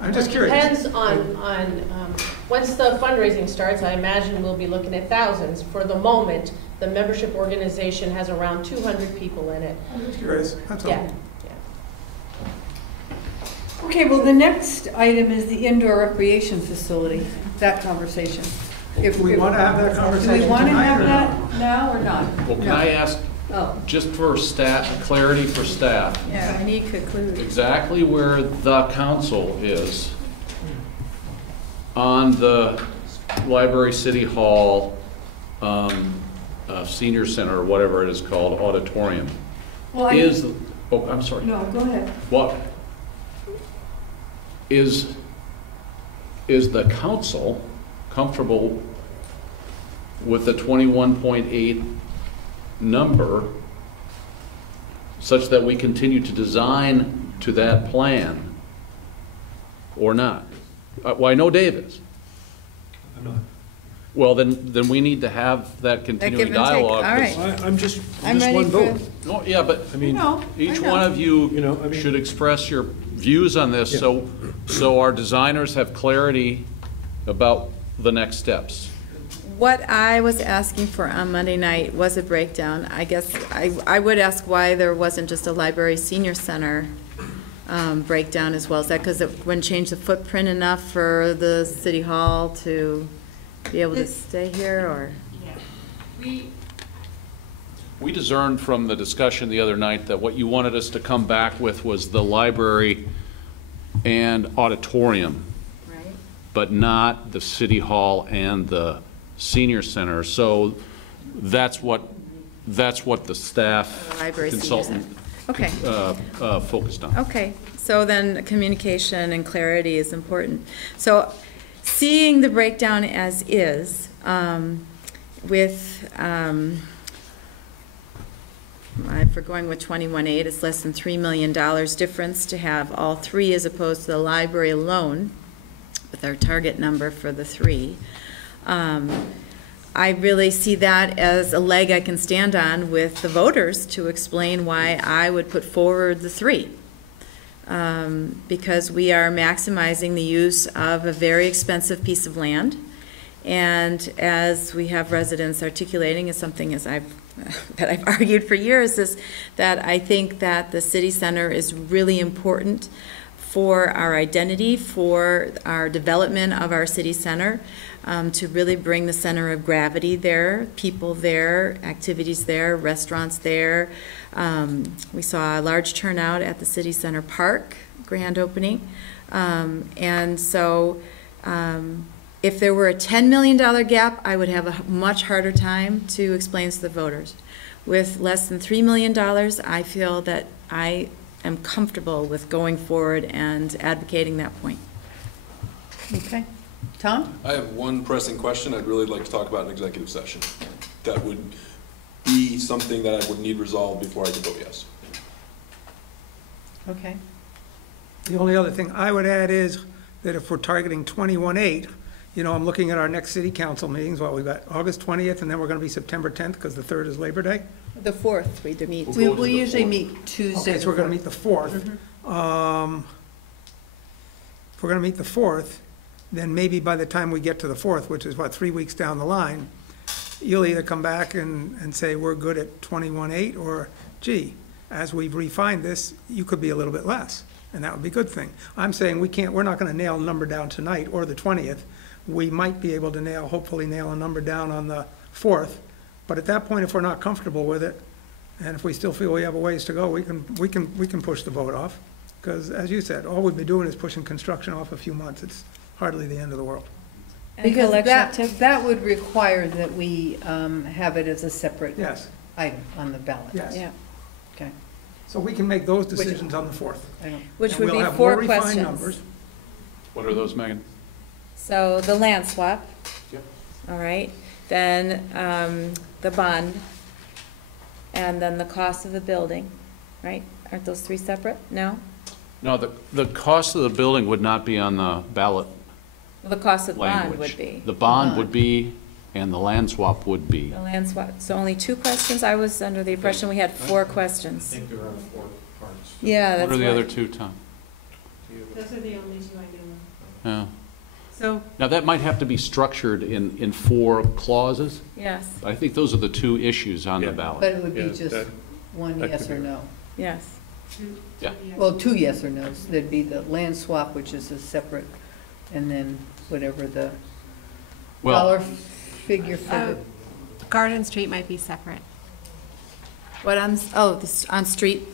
I'm just curious. Depends on once the fundraising starts, I imagine we'll be looking at thousands. For the moment, the membership organization has around 200 people in it. I'm just curious, that's all. Yeah. Okay, well, the next item is the indoor recreation facility, that conversation. Do we want to have that conversation Do we want to tonight have or that now or not? Well, can I ask, Oh, just for staff, clarity for staff, Yeah, I need to conclude. exactly where the council is on the library, city hall, senior center, or whatever it is called, auditorium, well, I'm sorry. no, go ahead. What is the council comfortable with the 21.8 number such that we continue to design to that plan or not? Well, I know Dave is. I'm not. Well, then we need to have that continuing give and take. dialogue. All right. I'm just I'm ready one for- vote. No, yeah, but I mean, each one of you I mean- should express your views on this, Yeah. so our designers have clarity about the next steps. What I was asking for on Monday night was a breakdown. I guess I would ask why there wasn't just a library senior center breakdown as well. Is that because it wouldn't change the footprint enough for the city hall to be able to stay here, or? We discerned from the discussion the other night that what you wanted us to come back with was the library and auditorium, Right. but not the city hall and the senior center. So that's what the staff Library senior consultant center. Okay. focused on. Okay, so then communication and clarity is important. So seeing the breakdown as is, with, if we're going with 21.8, it's less than $3 million difference to have all three as opposed to the library alone, with our target number for the three. I really see that as a leg I can stand on with the voters to explain why I would put forward the three. Because we are maximizing the use of a very expensive piece of land. And as we have residents articulating, is something that I've argued for years, is that I think that the city center is really important for our identity, for our development of our city center, to really bring the center of gravity there, people there, activities there, restaurants there. We saw a large turnout at the City Center Park grand opening. And so if there were a $10 million gap, I would have a much harder time to explain to the voters. With less than $3 million, I feel that I am comfortable with going forward and advocating that point. Okay. Tom? I have one pressing question I'd really like to talk about in executive session. That would be something that I would need resolved before I could vote yes. Okay. The only other thing I would add is that if we're targeting 21.8, I'm looking at our next city council meetings. We've got August 20th, and then we're going to be September 10th, because the 3rd is Labor Day. The 4th, we do meet. We usually meet Tuesday. Okay, so we're going to meet the 4th. If we're going to meet the 4th, then maybe by the time we get to the 4th, which is, 3 weeks down the line, you'll either come back and say, we're good at 21.8, or, gee, as we've refined this, you could be a little bit less, and that would be a good thing. I'm saying we're not going to nail a number down tonight or the 20th. We might be able to hopefully nail a number down on the 4th, but at that point, if we're not comfortable with it, and if we still feel we have a ways to go, we can push the vote off. Because as you said, all we've been doing is pushing construction off a few months. It's hardly the end of the world. Because that would require that we have it as a separate Yes. item on the ballot. Yes. Yeah. Okay. So we can make those decisions on the 4th. Which And would be we'll have 4 more refined questions. numbers. What are those, Megan? So the land swap. Yep. All right, then the bond, and then the cost of the building, right? Aren't those 3 separate? No? No, the cost of the building would not be on the ballot Well, the cost of the bond language. would be. The bond would be, and the land swap would be. The land swap, so only 2 questions? I was under the impression we had 4 questions. I think there are 4 parts. Yeah, that's What are the right. other 2, Tom? Those are the only 2 I know Yeah. of. So, Now, that might have to be structured in 4 clauses. Yes, I think those are the 2 issues on the ballot. But it would be Yeah, just that- one that yes could or be no. yes. Yeah. Well, 2 yes or nos. There'd be the land swap, which is a separate, and then whatever the Well, dollar figure for the. Garden Street might be separate. What on the street?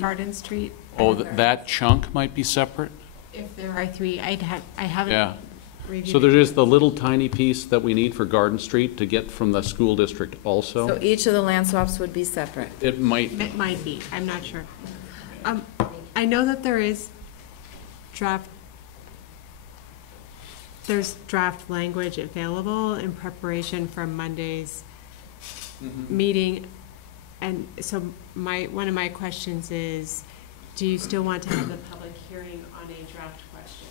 Garden Street. oh, that chunk might be separate? If there are 3, I haven't Yeah. reviewed. So there is the little tiny piece that we need for Garden Street to get from the school district also? So each of the land swaps would be separate. It might, It might be, I'm not sure. I know that there's draft language available in preparation for Monday's meeting. And so one of my questions is, do you still want to have the public hearing on a draft question?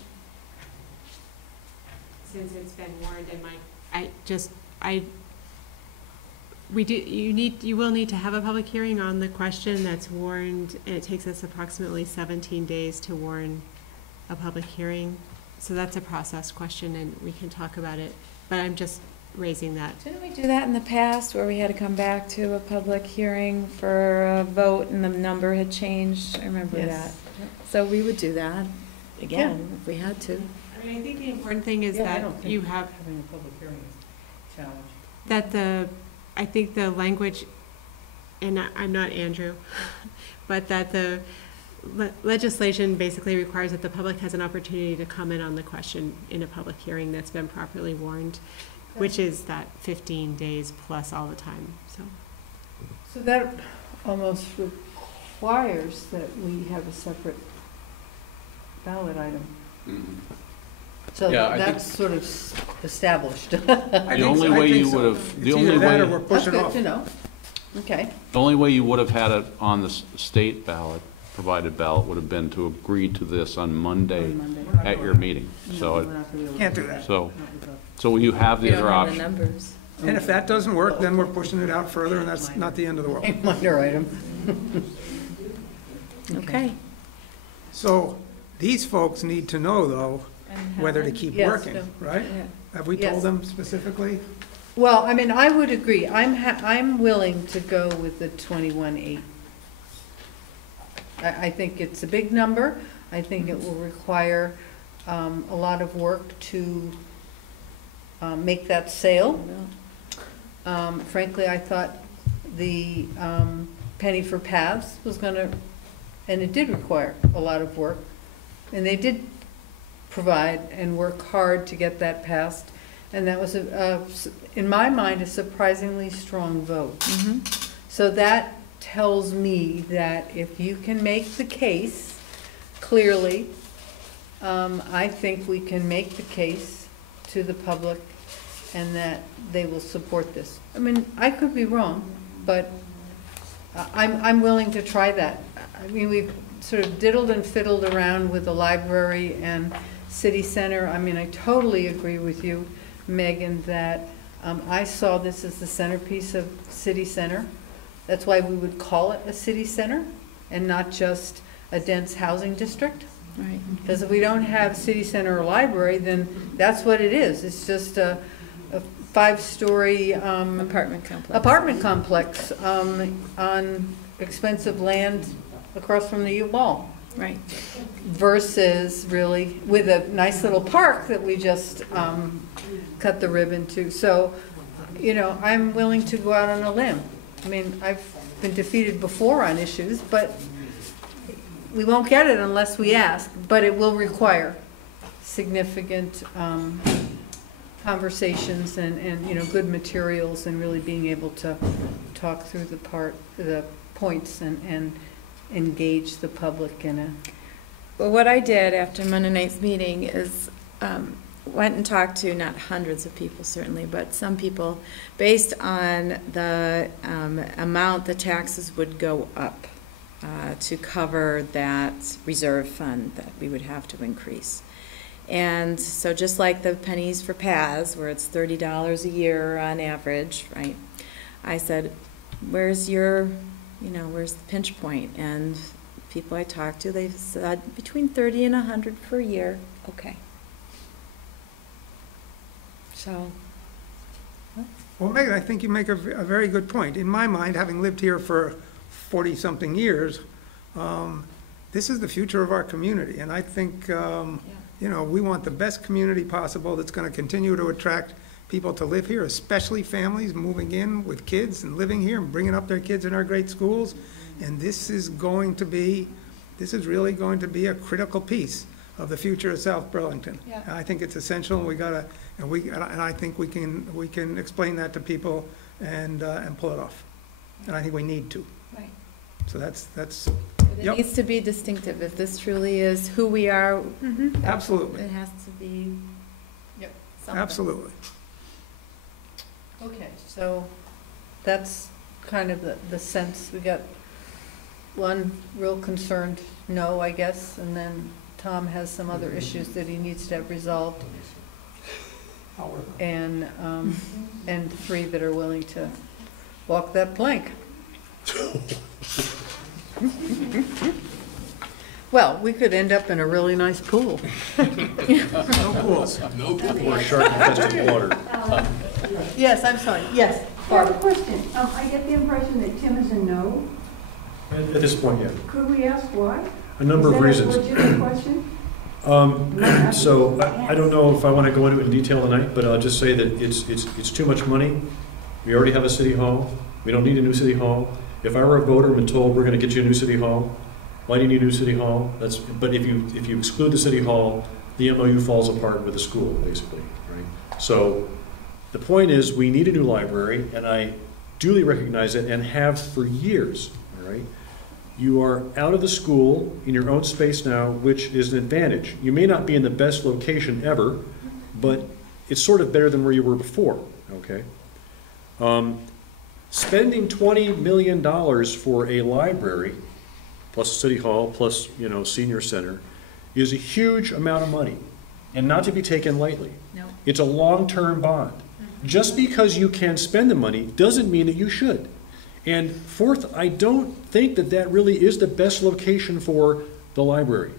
Since it's been warned and you will need to have a public hearing on the question that's warned, and it takes us approximately 17 days to warn a public hearing. So that's a process question, and we can talk about it, but I'm just raising that. Didn't we do that in the past, where we had to come back to a public hearing for a vote and the number had changed? I remember Yes. that. So we would do that again, if we had to. I mean, I think the important thing is that you have, Having a public hearing is a challenge. that I think the language, and I'm not Andrew, but that the legislation basically requires that the public has an opportunity to comment on the question in a public hearing that's been properly warned, which is that 15 days plus all the time, so. So that almost requires that we have a separate ballot item. So Yeah, I that's sort of established. the only way you would have, the only Either that or way, we're That's pushing good off. to know. Okay. the only way you would have had it on the state ballot, provided ballot, would have been to agree to this on Monday On Monday. at your meeting. So, We're it- not gonna be able to Can't do that. so you have We the don't other have the option. numbers. And if that doesn't work, then we're pushing it out further, and that's not the end of the world. Minor item. Okay. So these folks need to know, though, whether to keep Yes. working, right? Yeah. Have we Yes. told them specifically? Well, I mean, I would agree. I'm willing to go with the 21.8. I think it's a big number. I think it will require a lot of work to make that sale. Frankly, I thought the penny for paths was gonna, and it did require a lot of work. And they did provide and work hard to get that passed. And that was, in my mind, a surprisingly strong vote. So that tells me that if you can make the case clearly, I think we can make the case to the public and that they will support this. I mean, I could be wrong, but I'm willing to try that. I mean, we've sort of diddled and fiddled around with the library and city center. I mean, I totally agree with you, Megan, that I saw this as the centerpiece of city center. That's why we would call it a city center and not just a dense housing district. Right. Because if we don't have city center or library, then that's what it is. It's just a 5-story Apartment complex. apartment complex on expensive land across from the U-Mall. Right. Versus really with a nice little park that we just cut the ribbon to. So, you know, I'm willing to go out on a limb. I mean, I've been defeated before on issues, but we won't get it unless we ask, but it will require significant conversations and, you know, good materials and really being able to talk through the points and engage the public in a. Well, what I did after Monday night's meeting is went and talked to not hundreds of people certainly, but some people based on the amount the taxes would go up to cover that reserve fund that we would have to increase. And so just like the pennies for PAS, where it's $30 a year on average, right? I said, where's your, you know, where's the pinch point? And people I talked to, they've said between 30 and 100 per year. Okay. So. Well, Megan, I think you make a very good point. In my mind, having lived here for 40-something years, this is the future of our community. And I think, you know, we want the best community possible that's going to continue to attract people to live here, especially families moving in with kids and living here and bringing up their kids in our great schools. And this is really going to be a critical piece of the future of South Burlington. Yeah. And I think it's essential, and and I think we can explain that to people and pull it off. And I think we need to. Right. So that's. It Yep. needs to be distinctive. If this truly is who we are, Absolutely. it has to be. Yep. Something. Absolutely. Okay, so that's kind of the sense. We got one real concerned no, I guess, and then Tom has some other issues that he needs to have resolved. And 3 that are willing to walk that plank. Well, we could end up in a really nice pool. No pools. No pool. Or shark-infested water. Yes, I'm sorry, yes. I have a question. I get the impression that Tim is a no. At this point, yeah. Could we ask why? A number of reasons. Is that a legitimate question? So I don't know if I want to go into it in detail tonight, but I'll just say that it's too much money. We already have a city hall. We don't need a new city hall. If I were a voter and been told we're going to get you a new city hall, why do you need a new city hall? But if you exclude the city hall, the MOU falls apart with the school, basically, right? So the point is, we need a new library, and I duly recognize it and have for years, all right? You are out of the school in your own space now, which is an advantage. You may not be in the best location ever, but it's sort of better than where you were before, okay? Spending $20 million for a library, plus City Hall, plus, you know, senior center, is a huge amount of money, and not to be taken lightly. No. It's a long-term bond. Just because you can spend the money doesn't mean that you should. And fourth, I don't think that really is the best location for the library.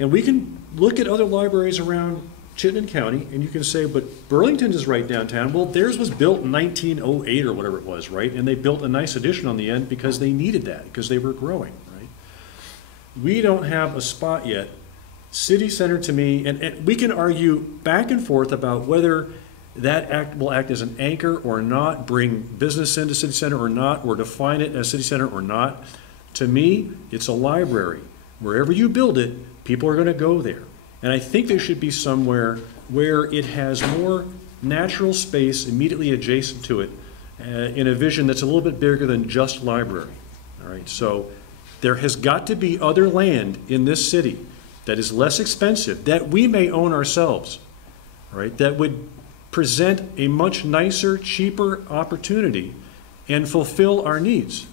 And we can look at other libraries around Chittenden County, and you can say, but Burlington is right downtown. Well, theirs was built in 1908 or whatever it was, right? And they built a nice addition on the end because they needed that, because they were growing, right? We don't have a spot yet. City Center, to me, and we can argue back and forth about whether that will act as an anchor or not, bring business into City Center or not, or define it as City Center or not. To me, it's a library. Wherever you build it, people are going to go there. And I think there should be somewhere where it has more natural space immediately adjacent to it in a vision that's a little bit bigger than just library. All right, so there has got to be other land in this city that is less expensive, that we may own ourselves, all right, that would present a much nicer, cheaper opportunity and fulfill our needs.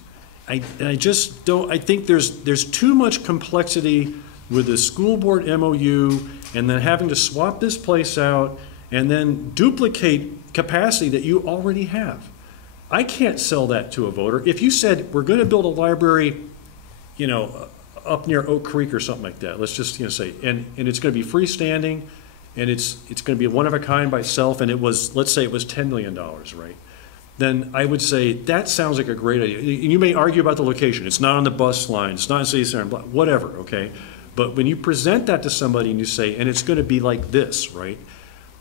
I just don't, I think there's too much complexity with the school board MOU and then having to swap this place out and then duplicate capacity that you already have. I can't sell that to a voter. If you said, we're going to build a library, you know, up near Oak Creek or something like that, let's just, you know, say, and it's going to be freestanding, and it's going to be one of a kind by itself, and it was, let's say it was $10 million, right? Then I would say, that sounds like a great idea. You may argue about the location. It's not on the bus line. It's not in City Center, whatever, okay? But when you present that to somebody and you say, and it's going to be like this, right?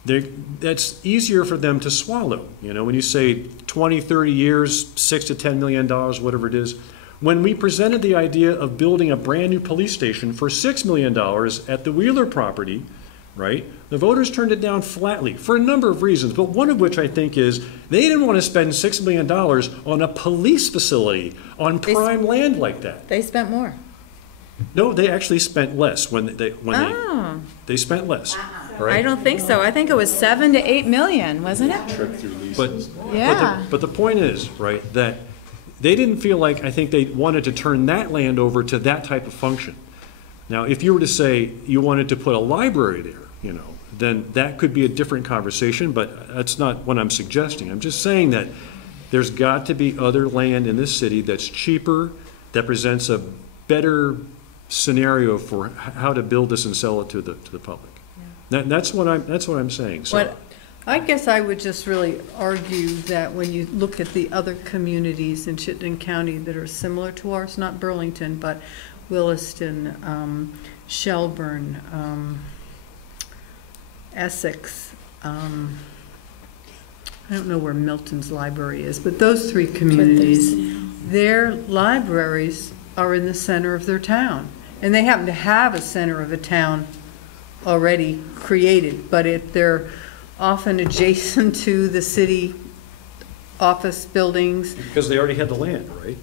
That's easier for them to swallow. You know, when you say 20, 30 years, $6 to $10 million, whatever it is, When we presented the idea of building a brand-new police station for $6 million at the Wheeler property, right, the voters turned it down flatly for a number of reasons, but one of which I think is they didn't want to spend $6 million on a police facility on prime land like that. They spent more. No, they actually spent less they spent less. Right? I don't think so. I think it was 7 to 8 million, wasn't it? But the point is, right, that they didn't feel like, I think they wanted to turn that land over to that type of function. Now, if you were to say you wanted to put a library there, you know, then that could be a different conversation, but that's not what I'm suggesting. I'm just saying that there's got to be other land in this city that's cheaper, that presents a better scenario for how to build this and sell it to the public. That's what I'm saying. So. I guess I would just really argue that when you look at the other communities in Chittenden County that are similar to ours, not Burlington, but Williston, Shelburne, Essex, I don't know where Milton's library is, but those three communities, their libraries are in the center of their town. And they happen to have a center of a town already created, but they're often adjacent to the city office buildings. Because they already had the land, right?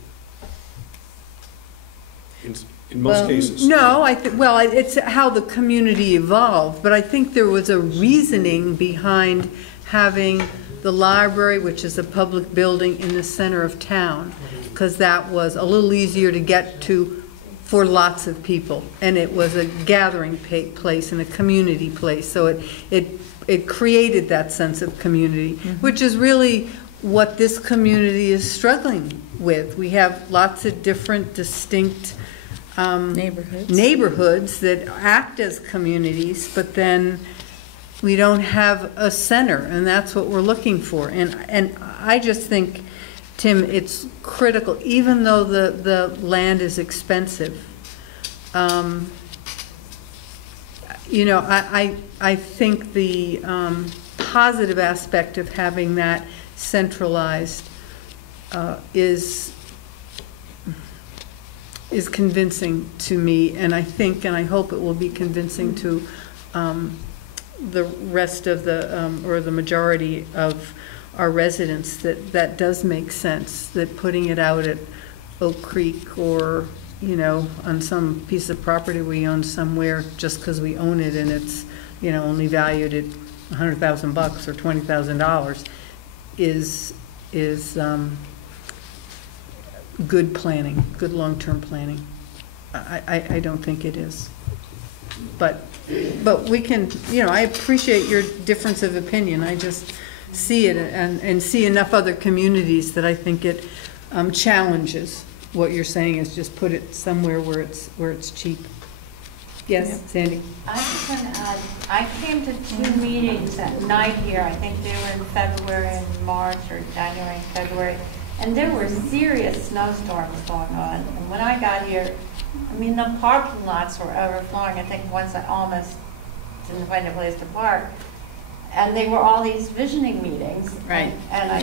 In most cases. No, it's how the community evolved, but I think there was a reasoning behind having the library, which is a public building, in the center of town, because that was a little easier to get to for lots of people, and it was a gathering place and a community place, so it created that sense of community, which is really what this community is struggling with. We have lots of different distinct neighborhoods that act as communities, but then we don't have a center, and that's what we're looking for. And I just think, Tim, it's critical, even though the land is expensive. You know, I think the positive aspect of having that centralized is convincing to me, and I think, and I hope it will be convincing to the rest of or the majority of our residents, that does make sense, that putting it out at Oak Creek or, you know, on some piece of property we own somewhere just because we own it and it's, you know, only valued at $100,000 or $20,000 is good planning, good long-term planning. I don't think it is. But we can, you know, I appreciate your difference of opinion. I just see it and see enough other communities that I think it challenges what you're saying, is just put it somewhere where it's cheap. Yes, Sandy? I just want to add, I came to 2 meetings at night here. I think they were in February and March, or January and February, and there were serious snowstorms going on. And when I got here, I mean, the parking lots were overflowing. I think once I almost didn't find a place to park. And they were all these visioning meetings. Right. And I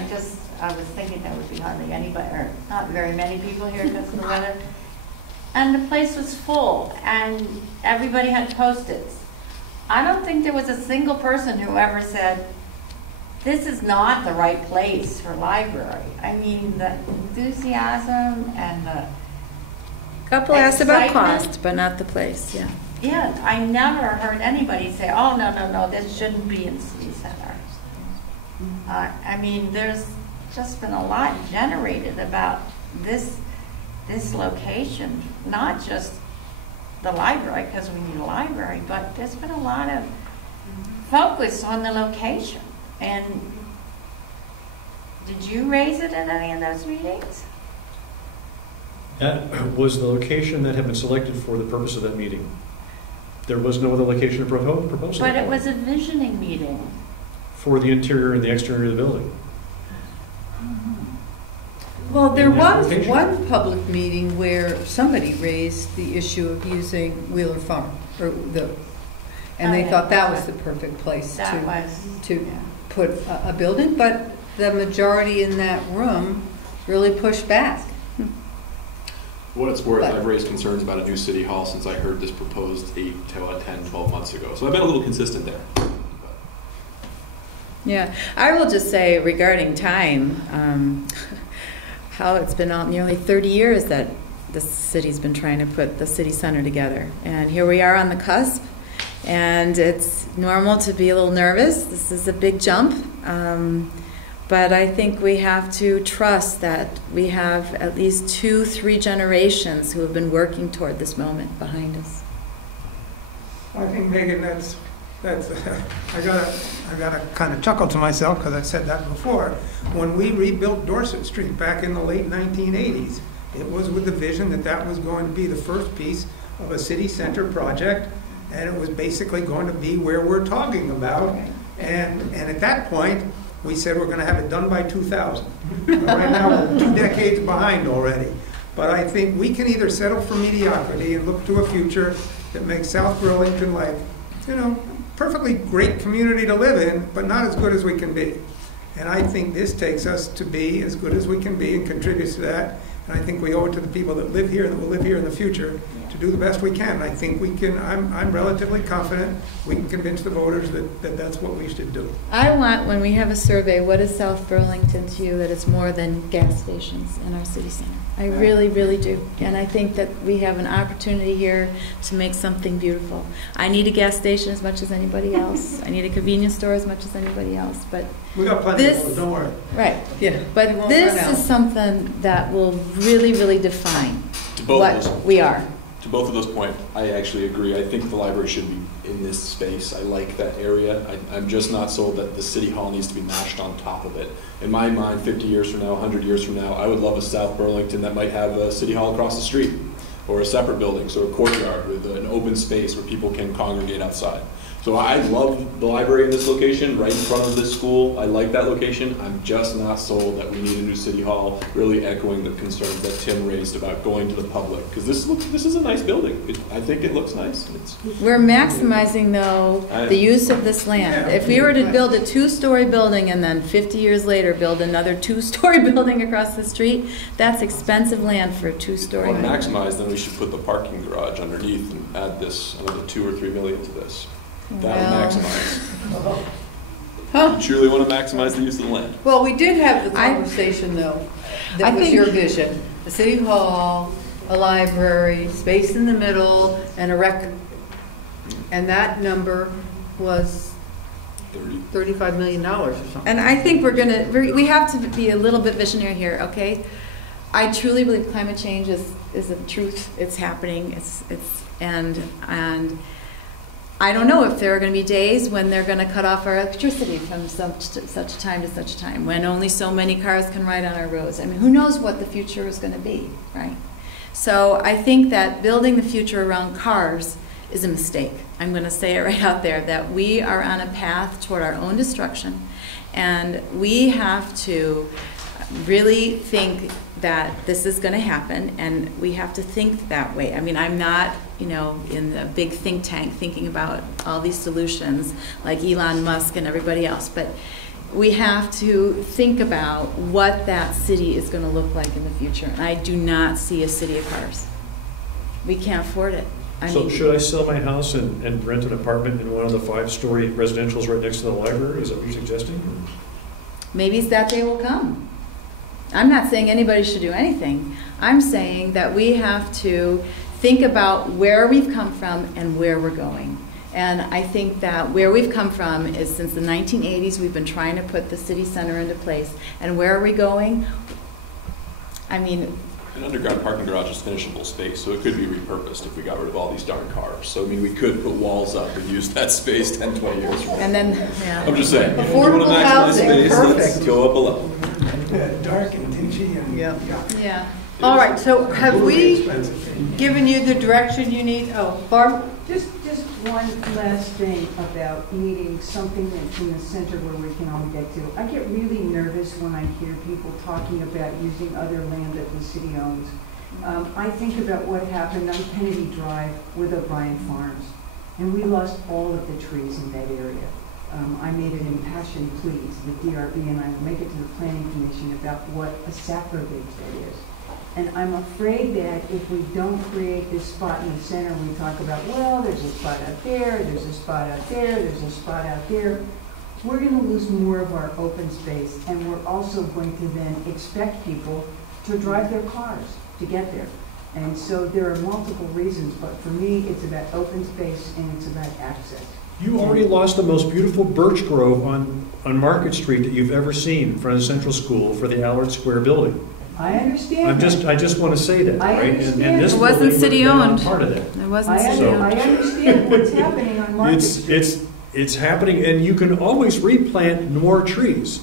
was thinking there would be hardly anybody, or not very many people here because of the weather. And the place was full, and everybody had Post-its. I don't think there was a single person who ever said, this is not the right place for library. I mean, the enthusiasm and the Couple asked about excitement. cost, but not the place, yeah. Yeah, I never heard anybody say, oh, no, this shouldn't be in city center. I mean, there's just been a lot generated about this location, not just the library, because we need a library, but there's been a lot of focus on the location. And did you raise it in any of those meetings? That was the location that had been selected for the purpose of that meeting. There was no other location to propose. But it was a visioning meeting. For the interior and the exterior of the building. Well, there was one public meeting where somebody raised the issue of using Wheeler Farm, and they thought that was the perfect place to put a building, but the majority in that room really pushed back. For what it's worth, But- I've raised concerns about a new city hall since I heard this proposed 10, 12 months ago. So I've been a little consistent there. Yeah, I will just say regarding time, how it's been nearly 30 years that the city's been trying to put the city center together. And here we are on the cusp, and it's normal to be a little nervous. This is a big jump, but I think we have to trust that we have at least 2-3 generations who have been working toward this moment behind us. I think, Megan, that's I gotta kind of chuckle to myself because I said that before. When we rebuilt Dorset Street back in the late 1980s, it was with the vision that that was going to be the first piece of a city center project, and it was basically going to be where we're talking about. And at that point, we said we're going to have it done by 2000. Right now, we're 2 decades behind already. But I think we can either settle for mediocrity and look to a future that makes South Burlington like, perfectly great community to live in, but not as good as we can be. And I think this takes us to be as good as we can be and contributes to that. And I think we owe it to the people that live here and that will live here in the future to do the best we can. And I think we can, I'm relatively confident we can convince the voters that that's what we should do. I want, when we have a survey, what is South Burlington to you, that it's more than gas stations in our city center? I really, really do. And I think that we have an opportunity here to make something beautiful. I need a gas station as much as anybody else. I need a convenience store as much as anybody else. But we got plenty of those, don't worry. Right. Yeah. But this is something that will really, really define what we are. To both of those points, I actually agree. I think the library should be in this space. I like that area. I'm just not sold that the city hall needs to be mashed on top of it. In my mind, 50 years from now, 100 years from now, I would love a South Burlington that might have a city hall across the street, or a separate building, so a courtyard with an open space where people can congregate outside. So I love the library in this location, right in front of this school. I like that location. I'm just not sold that we need a new city hall, really echoing the concerns that Tim raised about going to the public. Because this is a nice building. I think it looks nice. We're maximizing, though, the use of this land. If we were to build a 2-story building and then 50 years later build another 2-story building across the street, that's expensive land for a 2-story building. Well, maximize, then we should put the parking garage underneath and add this, another 2 or 3 million to this. That would maximize. You truly want to maximize the use of the land. Well, we did have the conversation, though, that was your vision. The city hall, a library, space in the middle, and a rec. And that number was $35 million or something. And I think we have to be a little bit visionary here, okay? I truly believe climate change is a truth. It's happening. And I don't know if there are going to be days when they're going to cut off our electricity from such a time to such a time, when only so many cars can ride on our roads. I mean, who knows what the future is going to be, right? So I think that building the future around cars is a mistake. I'm going to say it right out there, that we are on a path toward our own destruction, and we have to really think that this is going to happen, and we have to think that way. I mean, I'm not, in the big think tank thinking about all these solutions like Elon Musk and everybody else, but we have to think about what that city is going to look like in the future. And I do not see a city of cars. We can't afford it. So should I sell my house and rent an apartment in one of the 5-story residentials right next to the library? Is that what you're suggesting? Maybe that day will come. I'm not saying anybody should do anything. I'm saying that we have to think about where we've come from and where we're going. And I think that where we've come from is, since the 1980s, we've been trying to put the city center into place. And where are we going? I mean, an underground parking garage is finishable space, so it could be repurposed if we got rid of all these darn cars. So, I mean, we could put walls up and use that space 10, 20 years from now. And then, yeah. I'm just saying, if affordable we want to maximize housing, space, perfect. let's go up a level. Dark and dingy and Yeah. All right, so have we given you the direction you need? Oh, Barb? Just one last thing about needing something that's in the center where we can all get to. I get really nervous when I hear people talking about using other land that the city owns. I think about what happened on Kennedy Drive with O'Brien Farms, and we lost all of the trees in that area. I made an impassioned plea to the DRB, and I will make it to the Planning Commission about what a sacrilege that is. And I'm afraid that if we don't create this spot in the center, we talk about, well, there's a spot out there, there's a spot out there, there's a spot out there, we're going to lose more of our open space, and we're also going to then expect people to drive their cars to get there. And so there are multiple reasons, but for me, it's about open space and it's about access. You already lost the most beautiful birch grove on Market Street that you've ever seen in front of Central School for the Allard Square building. I understand. I just want to say that, I right? understand. And this It wasn't building would have been city-owned. Part of that. It wasn't city-owned. I understand what's happening on Market Street. It's happening, and you can always replant more trees.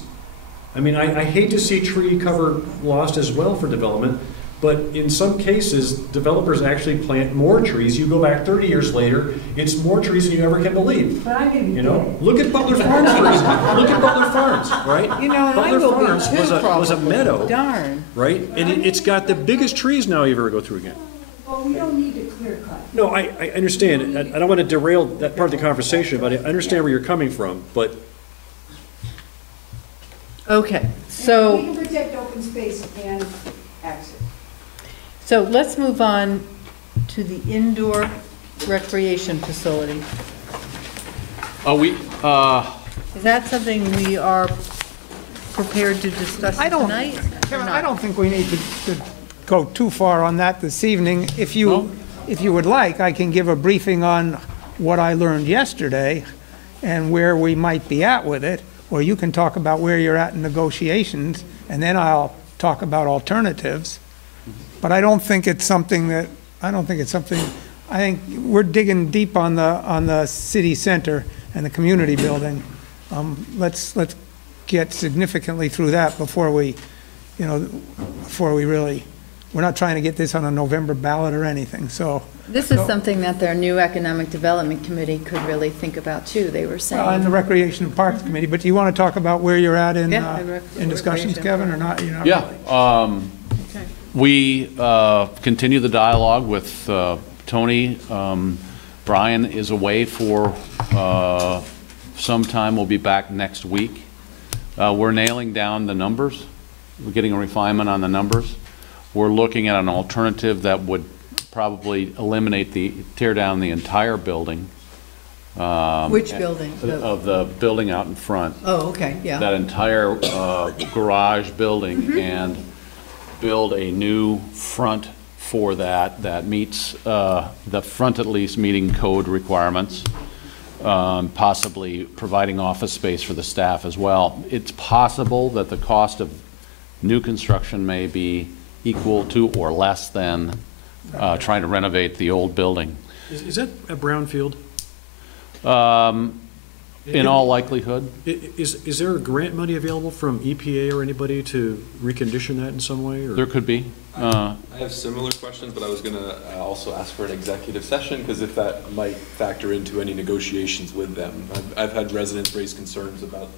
I mean, I hate to see tree cover lost as well for development, but in some cases, developers actually plant more trees. You go back 30 years later, it's more trees than you ever can believe. But I'm going to be kidding. Look at Butler Farms, for example. Look at Butler Farms, right? You know, and I Butler will be Farms too, was a meadow, Darn. right? And it's got the biggest trees now you've ever go through again. Well, we don't need to clear cut. No, I understand. I don't want to derail that part of the conversation, but I understand where you're coming from, but Okay, We so, can protect open space and access. so let's move on to the indoor recreation facility. Is that something we are prepared to discuss tonight? Kevin, I don't think we need to go too far on that this evening. If you would like, I can give a briefing on what I learned yesterday and where we might be at with it, or you can talk about where you're at in negotiations, and then I'll talk about alternatives. But I don't think it's something I think we're digging deep on the city center and the community building. Let's get significantly through that before we really, we're not trying to get this on a November ballot or anything, so. This is something that their new Economic Development Committee could really think about too, they were saying. And the Recreation and Parks Committee, but do you want to talk about where you're at in discussions, Recreation. Kevin, or not? You're not Yeah. really? We continue the dialogue with Tony. Brian is away for some time. We'll be back next week. We're nailing down the numbers. We're getting a refinement on the numbers. We're looking at an alternative that would probably tear down the entire building. Which building? Of the building out in front. Oh, okay, yeah. That entire garage building and build a new front for that meets, the front at least meeting code requirements, possibly providing office space for the staff as well. It's possible that the cost of new construction may be equal to or less than trying to renovate the old building. is that a brownfield? In all likelihood. Is there grant money available from EPA or anybody to recondition that in some way? Or? There could be. I have similar questions, but I was going to also ask for an executive session, because if that might factor into any negotiations with them. I've had residents raise concerns about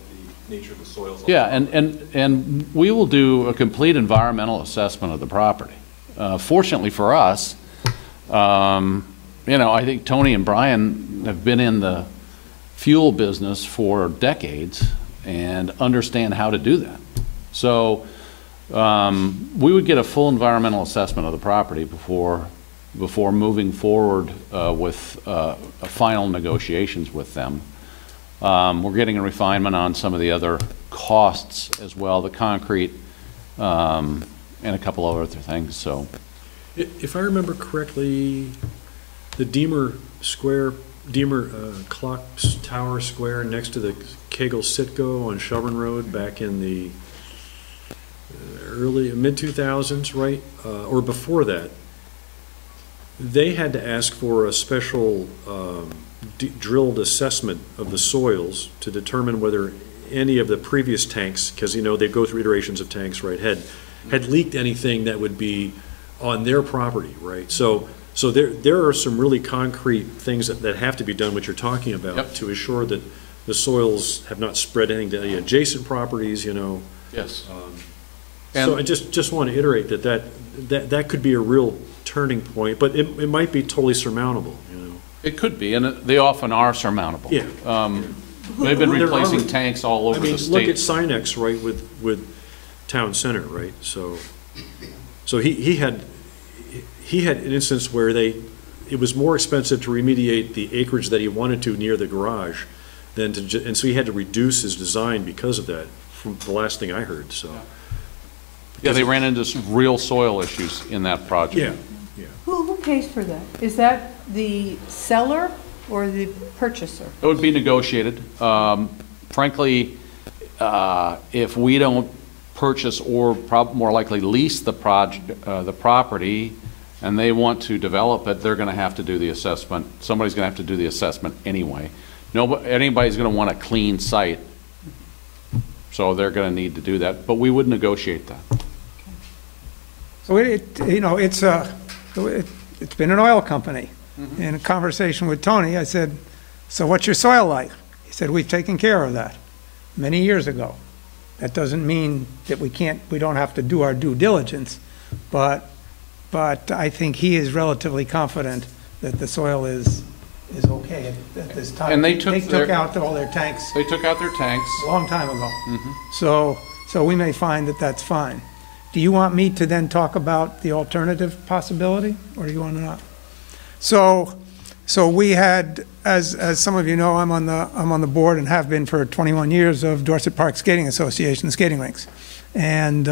the nature of the soils. Yeah, and we will do a complete environmental assessment of the property. Fortunately for us, I think Tony and Brian have been in the fuel business for decades and understand how to do that. So we would get a full environmental assessment of the property before moving forward with final negotiations with them. We're getting a refinement on some of the other costs as well, the concrete and a couple of other things. So, if I remember correctly, the Deemer Clock Tower Square next to the Kegel Sitco on Shelburne Road back in the mid-2000s, right? Or before that, they had to ask for a special drilled assessment of the soils to determine whether any of the previous tanks, because they go through iterations of tanks, right, had leaked anything that would be on their property, right? So there are some really concrete things that have to be done, what you're talking about, yep, to assure that the soils have not spread anything to any adjacent properties, Yes. So I just want to iterate that could be a real turning point, but it might be totally surmountable, It could be, and they often are surmountable. Yeah. They've been replacing tanks all over the state. Look at Sinex, right, with Town Center, right? So So he had an instance where it was more expensive to remediate the acreage that he wanted to near the garage than to, and so he had to reduce his design because of that, from the last thing I heard, so. Yeah, they ran into some real soil issues in that project. Yeah. Who pays for that? Is that the seller or the purchaser? It would be negotiated. Frankly, if we don't purchase or more likely lease the property, and they want to develop it, they're going to have to do the assessment. Somebody's going to have to do the assessment anyway. Anybody's going to want a clean site, so they're going to need to do that. But we would negotiate that. So it's been an oil company. In a conversation with Tony, I said, so what's your soil like? He said, we've taken care of that many years ago. That doesn't mean that we don't have to do our due diligence, but I think he is relatively confident that the soil is okay at this time. And they took out all their tanks. They took out their tanks a long time ago. So we may find that that's fine. Do you want me to then talk about the alternative possibility, or do you want to not? So we had, as some of you know, I'm on the board and have been for 21 years of Dorset Park Skating Association skating rinks, and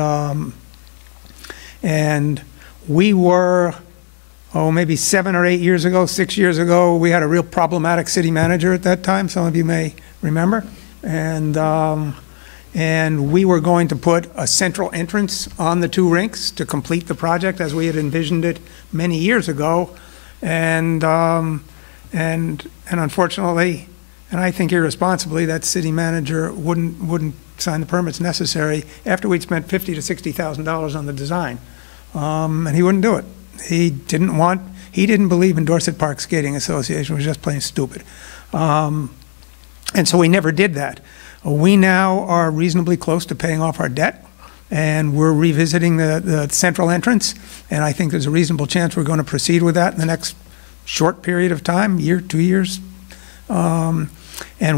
we were, maybe 7 or 8 years ago, 6 years ago, we had a real problematic city manager at that time. Some of you may remember, and we were going to put a central entrance on the 2 rinks to complete the project as we had envisioned it many years ago. And unfortunately, and I think irresponsibly, that city manager wouldn't sign the permits necessary after we'd spent $50,000 to $60,000 on the design, and he wouldn't do it. He didn't believe in Dorset Park Skating Association. It was just plain stupid, and so we never did that. We now are reasonably close to paying off our debt, and we're revisiting the central entrance, and I think there's a reasonable chance we're going to proceed with that in the next short period of time, 2 years. And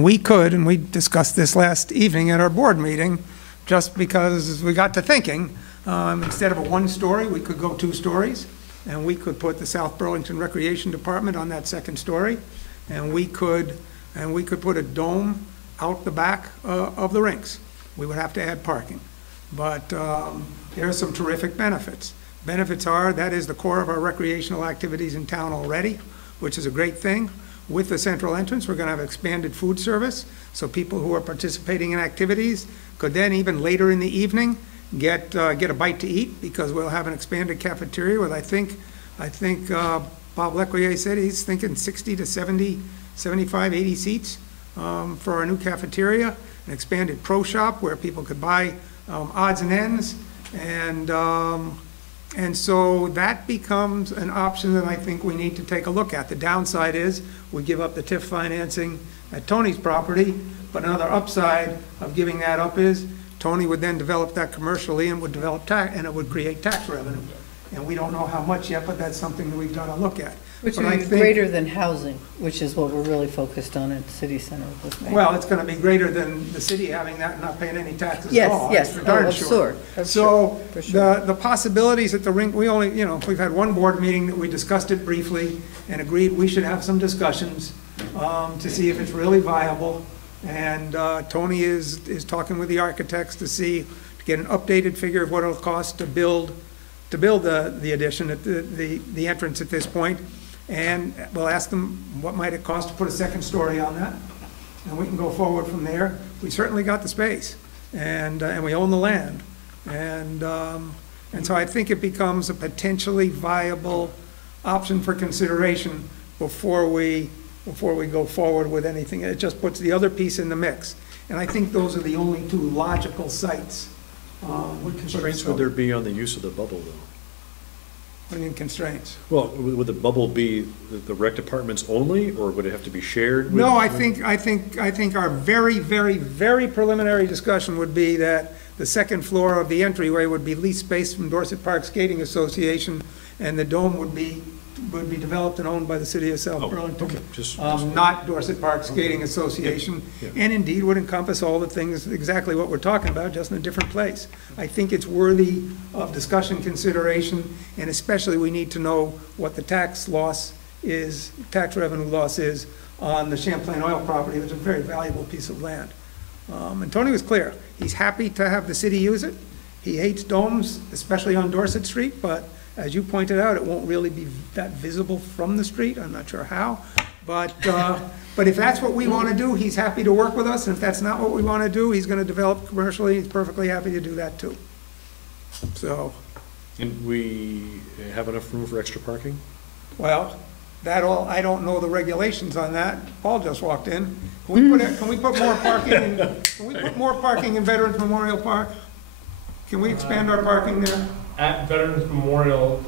we could, and we discussed this last evening at our board meeting, just because we got to thinking, instead of a 1-story, we could go 2 stories, and we could put the South Burlington Recreation Department on that 2nd story, and we could put a dome out the back of the rinks. We would have to add parking. But there are some terrific benefits. Benefits are, that is the core of our recreational activities in town already, which is a great thing. With the central entrance, we're going to have expanded food service, so people who are participating in activities could then, even later in the evening, get a bite to eat, because we'll have an expanded cafeteria with, I think Bob Lequier said he's thinking 60 to 70, 75, 80 seats for our new cafeteria, an expanded pro shop where people could buy odds and ends, and so that becomes an option that I think we need to take a look at. The downside is we give up the TIF financing at Tony's property, but another upside of giving that up is Tony would then develop that commercially and would develop tax, and it would create tax revenue. And we don't know how much yet, but that's something that we've got to look at. Which would be greater than housing, which is what we're really focused on at the city center at this point. Well, it's going to be greater than the city having that and not paying any taxes at all. Yes, for darn sure. So the possibilities at the rink, we only, we've had one board meeting that we discussed it briefly and agreed we should have some discussions to see if it's really viable. And Tony is talking with the architects to get an updated figure of what it'll cost to build the addition at the entrance at this point. And we'll ask them what might it cost to put a 2nd story on that, and we can go forward from there. We certainly got the space, and we own the land, and so I think it becomes a potentially viable option for consideration before we go forward with anything. It just puts the other piece in the mix, and I think those are the only 2 logical sites. What constraints would there be on the use of the bubble, though? What do you mean constraints? Well, would the bubble be the rec departments only, or would it have to be shared? No, I think our very, very, very preliminary discussion would be that the 2nd floor of the entryway would be leased space from Dorset Park Skating Association, and the dome would be would be developed and owned by the city of South Burlington. Okay, just. Not Dorset Park Skating Association, and indeed would encompass all the things, exactly what we're talking about, just in a different place. I think it's worthy of discussion, consideration, and especially we need to know what the tax loss is, tax revenue loss is on the Champlain Oil property, which is a very valuable piece of land. And Tony was clear. He's happy to have the city use it. He hates domes, especially on Dorset Street, but as you pointed out, it won't really be that visible from the street. I'm not sure how. But if that's what we want to do, he's happy to work with us. And if that's not what we want to do, he's going to develop commercially. He's perfectly happy to do that too. So. And we have enough room for extra parking? Well, I don't know the regulations on that. Paul just walked in. Can we put more parking in, can we put more parking in Veterans Memorial Park? Can we expand our parking there? At Veterans Memorial,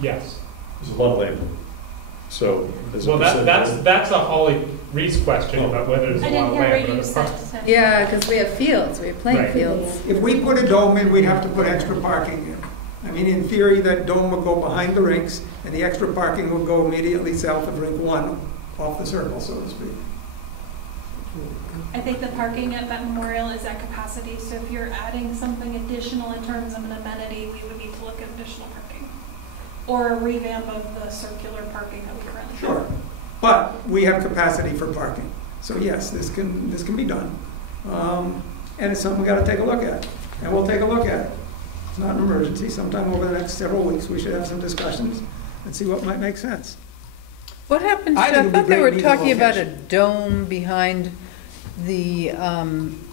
yes. There's a lot of land. So. Well, that's a Holly Reese question about whether there's a lot of land. Yeah, because we have fields, we have playing fields. If we put a dome in, we'd have to put extra parking in. I mean, in theory, that dome would go behind the rinks, and the extra parking would go immediately south of Rink 1, off the circle, so to speak. I think the parking at that memorial is at capacity, so if you're adding something additional in terms of an amenity, we would need to look at additional parking. Or a revamp of the circular parking that we currently have. Sure, but we have capacity for parking. So yes, this can be done. And it's something we gotta take a look at, and we'll take a look at it. It's not an emergency. Sometime over the next several weeks, we should have some discussions and see what might make sense. What happened to, I thought they were talking about a dome behind the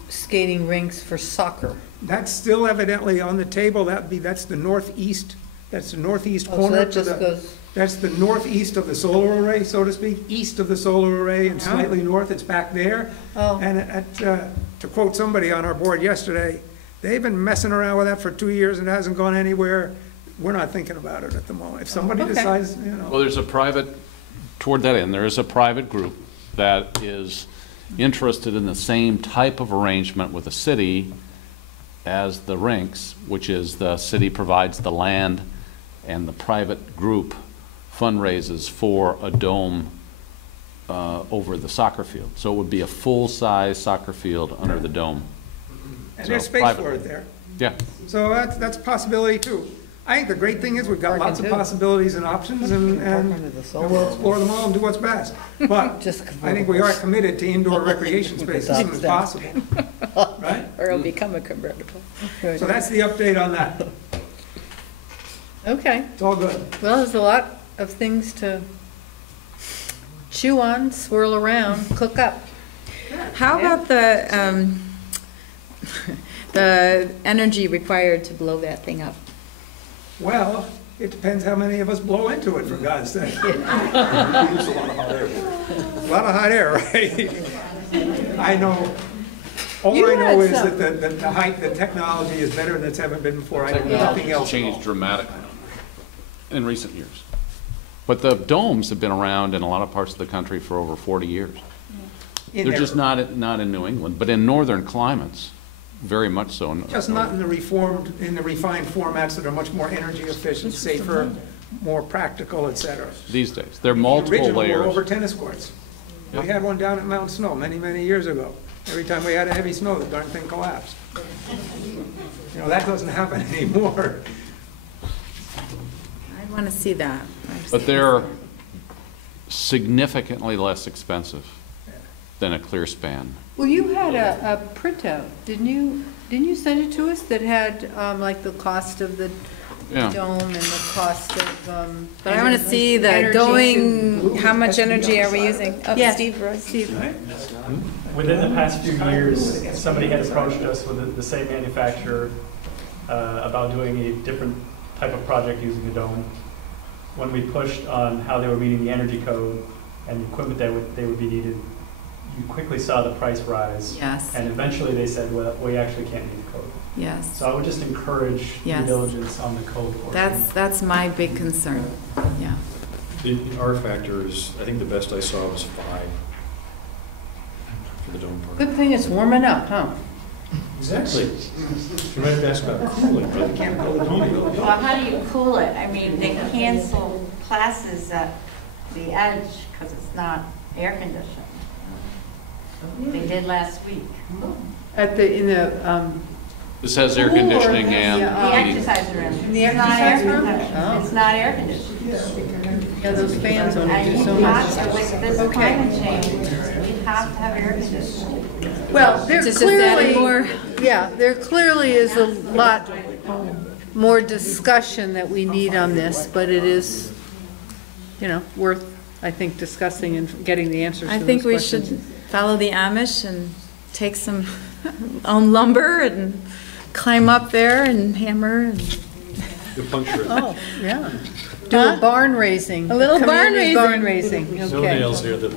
skating rinks for soccer. That's still evidently on the table. That's the northeast. That's the northeast Oh, corner. so that just goes. That's the northeast of the solar array, so to speak. East of the solar array and slightly north. It's back there. Oh. And to quote somebody on our board yesterday, they've been messing around with that for 2 years and it hasn't gone anywhere. We're not thinking about it at the moment. If somebody decides, you know. Well, there's a private, toward that end, there is a private group that is interested in the same type of arrangement with the city as the rinks, which is the city provides the land and the private group fundraises for a dome over the soccer field. So it would be a full-size soccer field under the dome. And So there's space privately. for it there. Yeah. So that's a possibility too. I think the great thing is we've got lots of possibilities and options and we'll explore them all and do what's best. But I think we are committed to indoor recreation space as soon as possible. Right? Or it'll become a convertible. So that's the update on that. Okay. It's all good. Well, there's a lot of things to chew on, swirl around, cook up. How about the energy required to blow that thing up? Well, it depends how many of us blow into it, for God's sake. A lot of hot air, right? I know. All I know is that the height, the technology is better than it's ever been before. I know nothing else. Changed dramatically in recent years. But the domes have been around in a lot of parts of the country for over 40 years. They're just not in New England, but in northern climates, very much so. Just not in the refined formats that are much more energy efficient, safer, more practical, et cetera. These days. They're multiple The original were layers. over tennis courts. We had one down at Mount Snow many, many years ago. Every time we had a heavy snow, the darn thing collapsed. You know, that doesn't happen anymore. I want to see that. But they're significantly less expensive than a clear span. Well, you had a printout, didn't you send it to us that had like the cost of the dome and the cost of. But I want to see the going, how much energy are we using? Oh, Yes. Steve. Within the past few years, somebody had approached us with the same manufacturer about doing a different type of project using a dome. When we pushed on how they were meeting the energy code and the equipment that they would be needed, you quickly saw the price rise. Yes. And eventually they said, well, we actually can't meet the code. Yes. So I would just encourage due diligence on the code portion. That's my big concern. Yeah. The R factor is, I think the best I saw was 5 for the dome part. Good thing it's warming up, huh? Exactly. You might have asked about cooling, but you can't build a heating. Well, how do you cool it? I mean, they cancel classes at the Edge because it's not air conditioned. They did last week. At the, in the, This has air conditioning and The heating. exercise room. The It's not air exercise room? conditioned. Oh. It's not air conditioned. yeah, those fans only And do you so have much. to, with this Okay. climate change, you have to have air conditioning. Well, there Just adding more. clearly, yeah, there clearly is a lot more discussion that we need on this, but it is, you know, worth, I think, discussing and getting the answers to I those think we questions. should follow the Amish and take some own lumber and climb up there and hammer and. You puncture it. Oh, yeah. Do a barn raising. A little barn Community raising. barn raising, No okay. nails near the,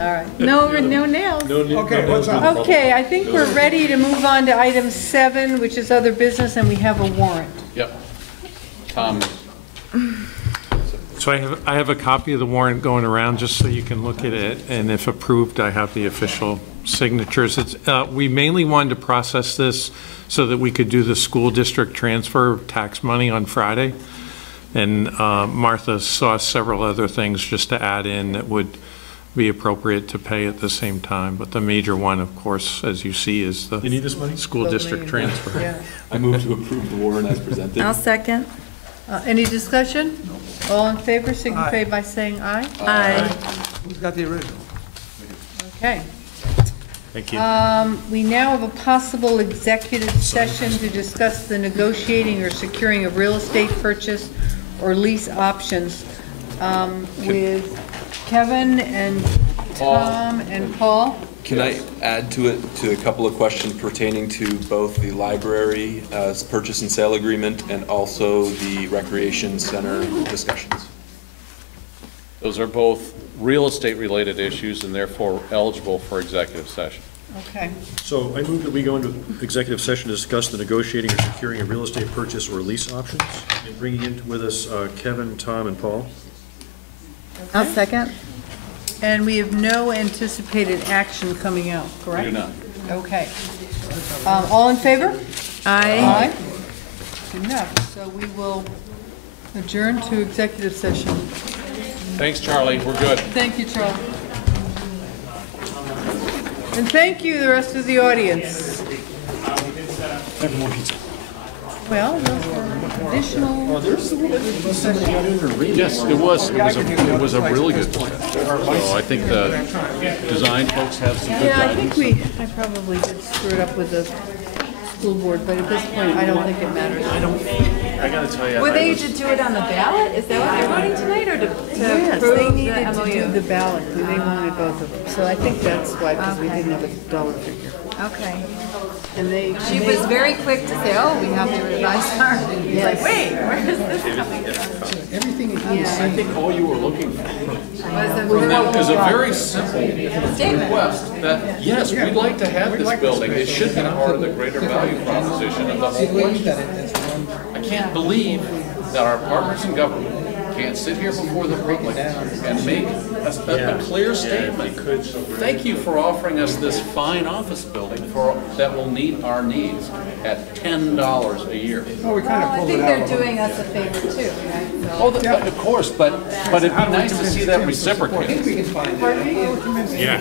All right. No nails. Okay, what's up? Okay, I think we're ready to move on to item 7, which is other business, and we have a warrant. Yep. Tom, So I have a copy of the warrant going around just so you can look at it, and if approved, I have the official signatures. We mainly wanted to process this so that we could do the school district transfer of tax money on Friday. And Martha saw several other things just to add in that would be appropriate to pay at the same time. But the major one, of course, as you see, is the You need this money? school district transfer. Yeah. I move to approve the warrant as presented. I'll second. Any discussion? All in favor, signify by saying aye. Aye. Who's got the original? Okay. Thank you. We now have a possible executive session to discuss the negotiating or securing of real estate purchase or lease options with Kevin and Tom and Paul. Can I add to it, to a couple of questions pertaining to both the library purchase and sale agreement and also the recreation center discussions? those are both real estate related issues and therefore eligible for executive session. Okay. So I move that we go into executive session to discuss the negotiating or securing a real estate purchase or lease options, and bringing in with us Kevin, Tom, and Paul. I'll second. And we have no anticipated action coming out, correct? We do not. Okay. All in favor? Aye. Good enough. So we will adjourn to executive session. Thanks, Charlie. We're good. Thank you, Charlie. And thank you, the rest of the audience. Well, those were additional. Yes, it was a really good plan. So I think the design folks have some good Yeah, guidance. I probably did screw it up with the school board, but at this point, I don't think it matters. I gotta tell you. Were they to do it on the ballot? Is that what they're voting tonight, or to Yes, they approve needed the to do MOU? the ballot, and they wanted both of them. So I think that's why, because we didn't have a dollar figure. Okay. And they. She was very quick to say, oh, we have to revise our, it's like, wait, where is this coming from? Everything is, I think all you were looking for Was from them is a very simple request that, yes, we'd like to have this building. It should be part of the greater value proposition of the whole question. I can't believe that our partners in government can't sit here before the public and make a clear statement. Thank you for offering us this fine office building that will meet our needs at $10 a year. Well, we kind of I pulled think it they're out. doing us a favor too, right? So- Oh, of course, but it'd be nice to see that reciprocated. Pardon me? Yeah.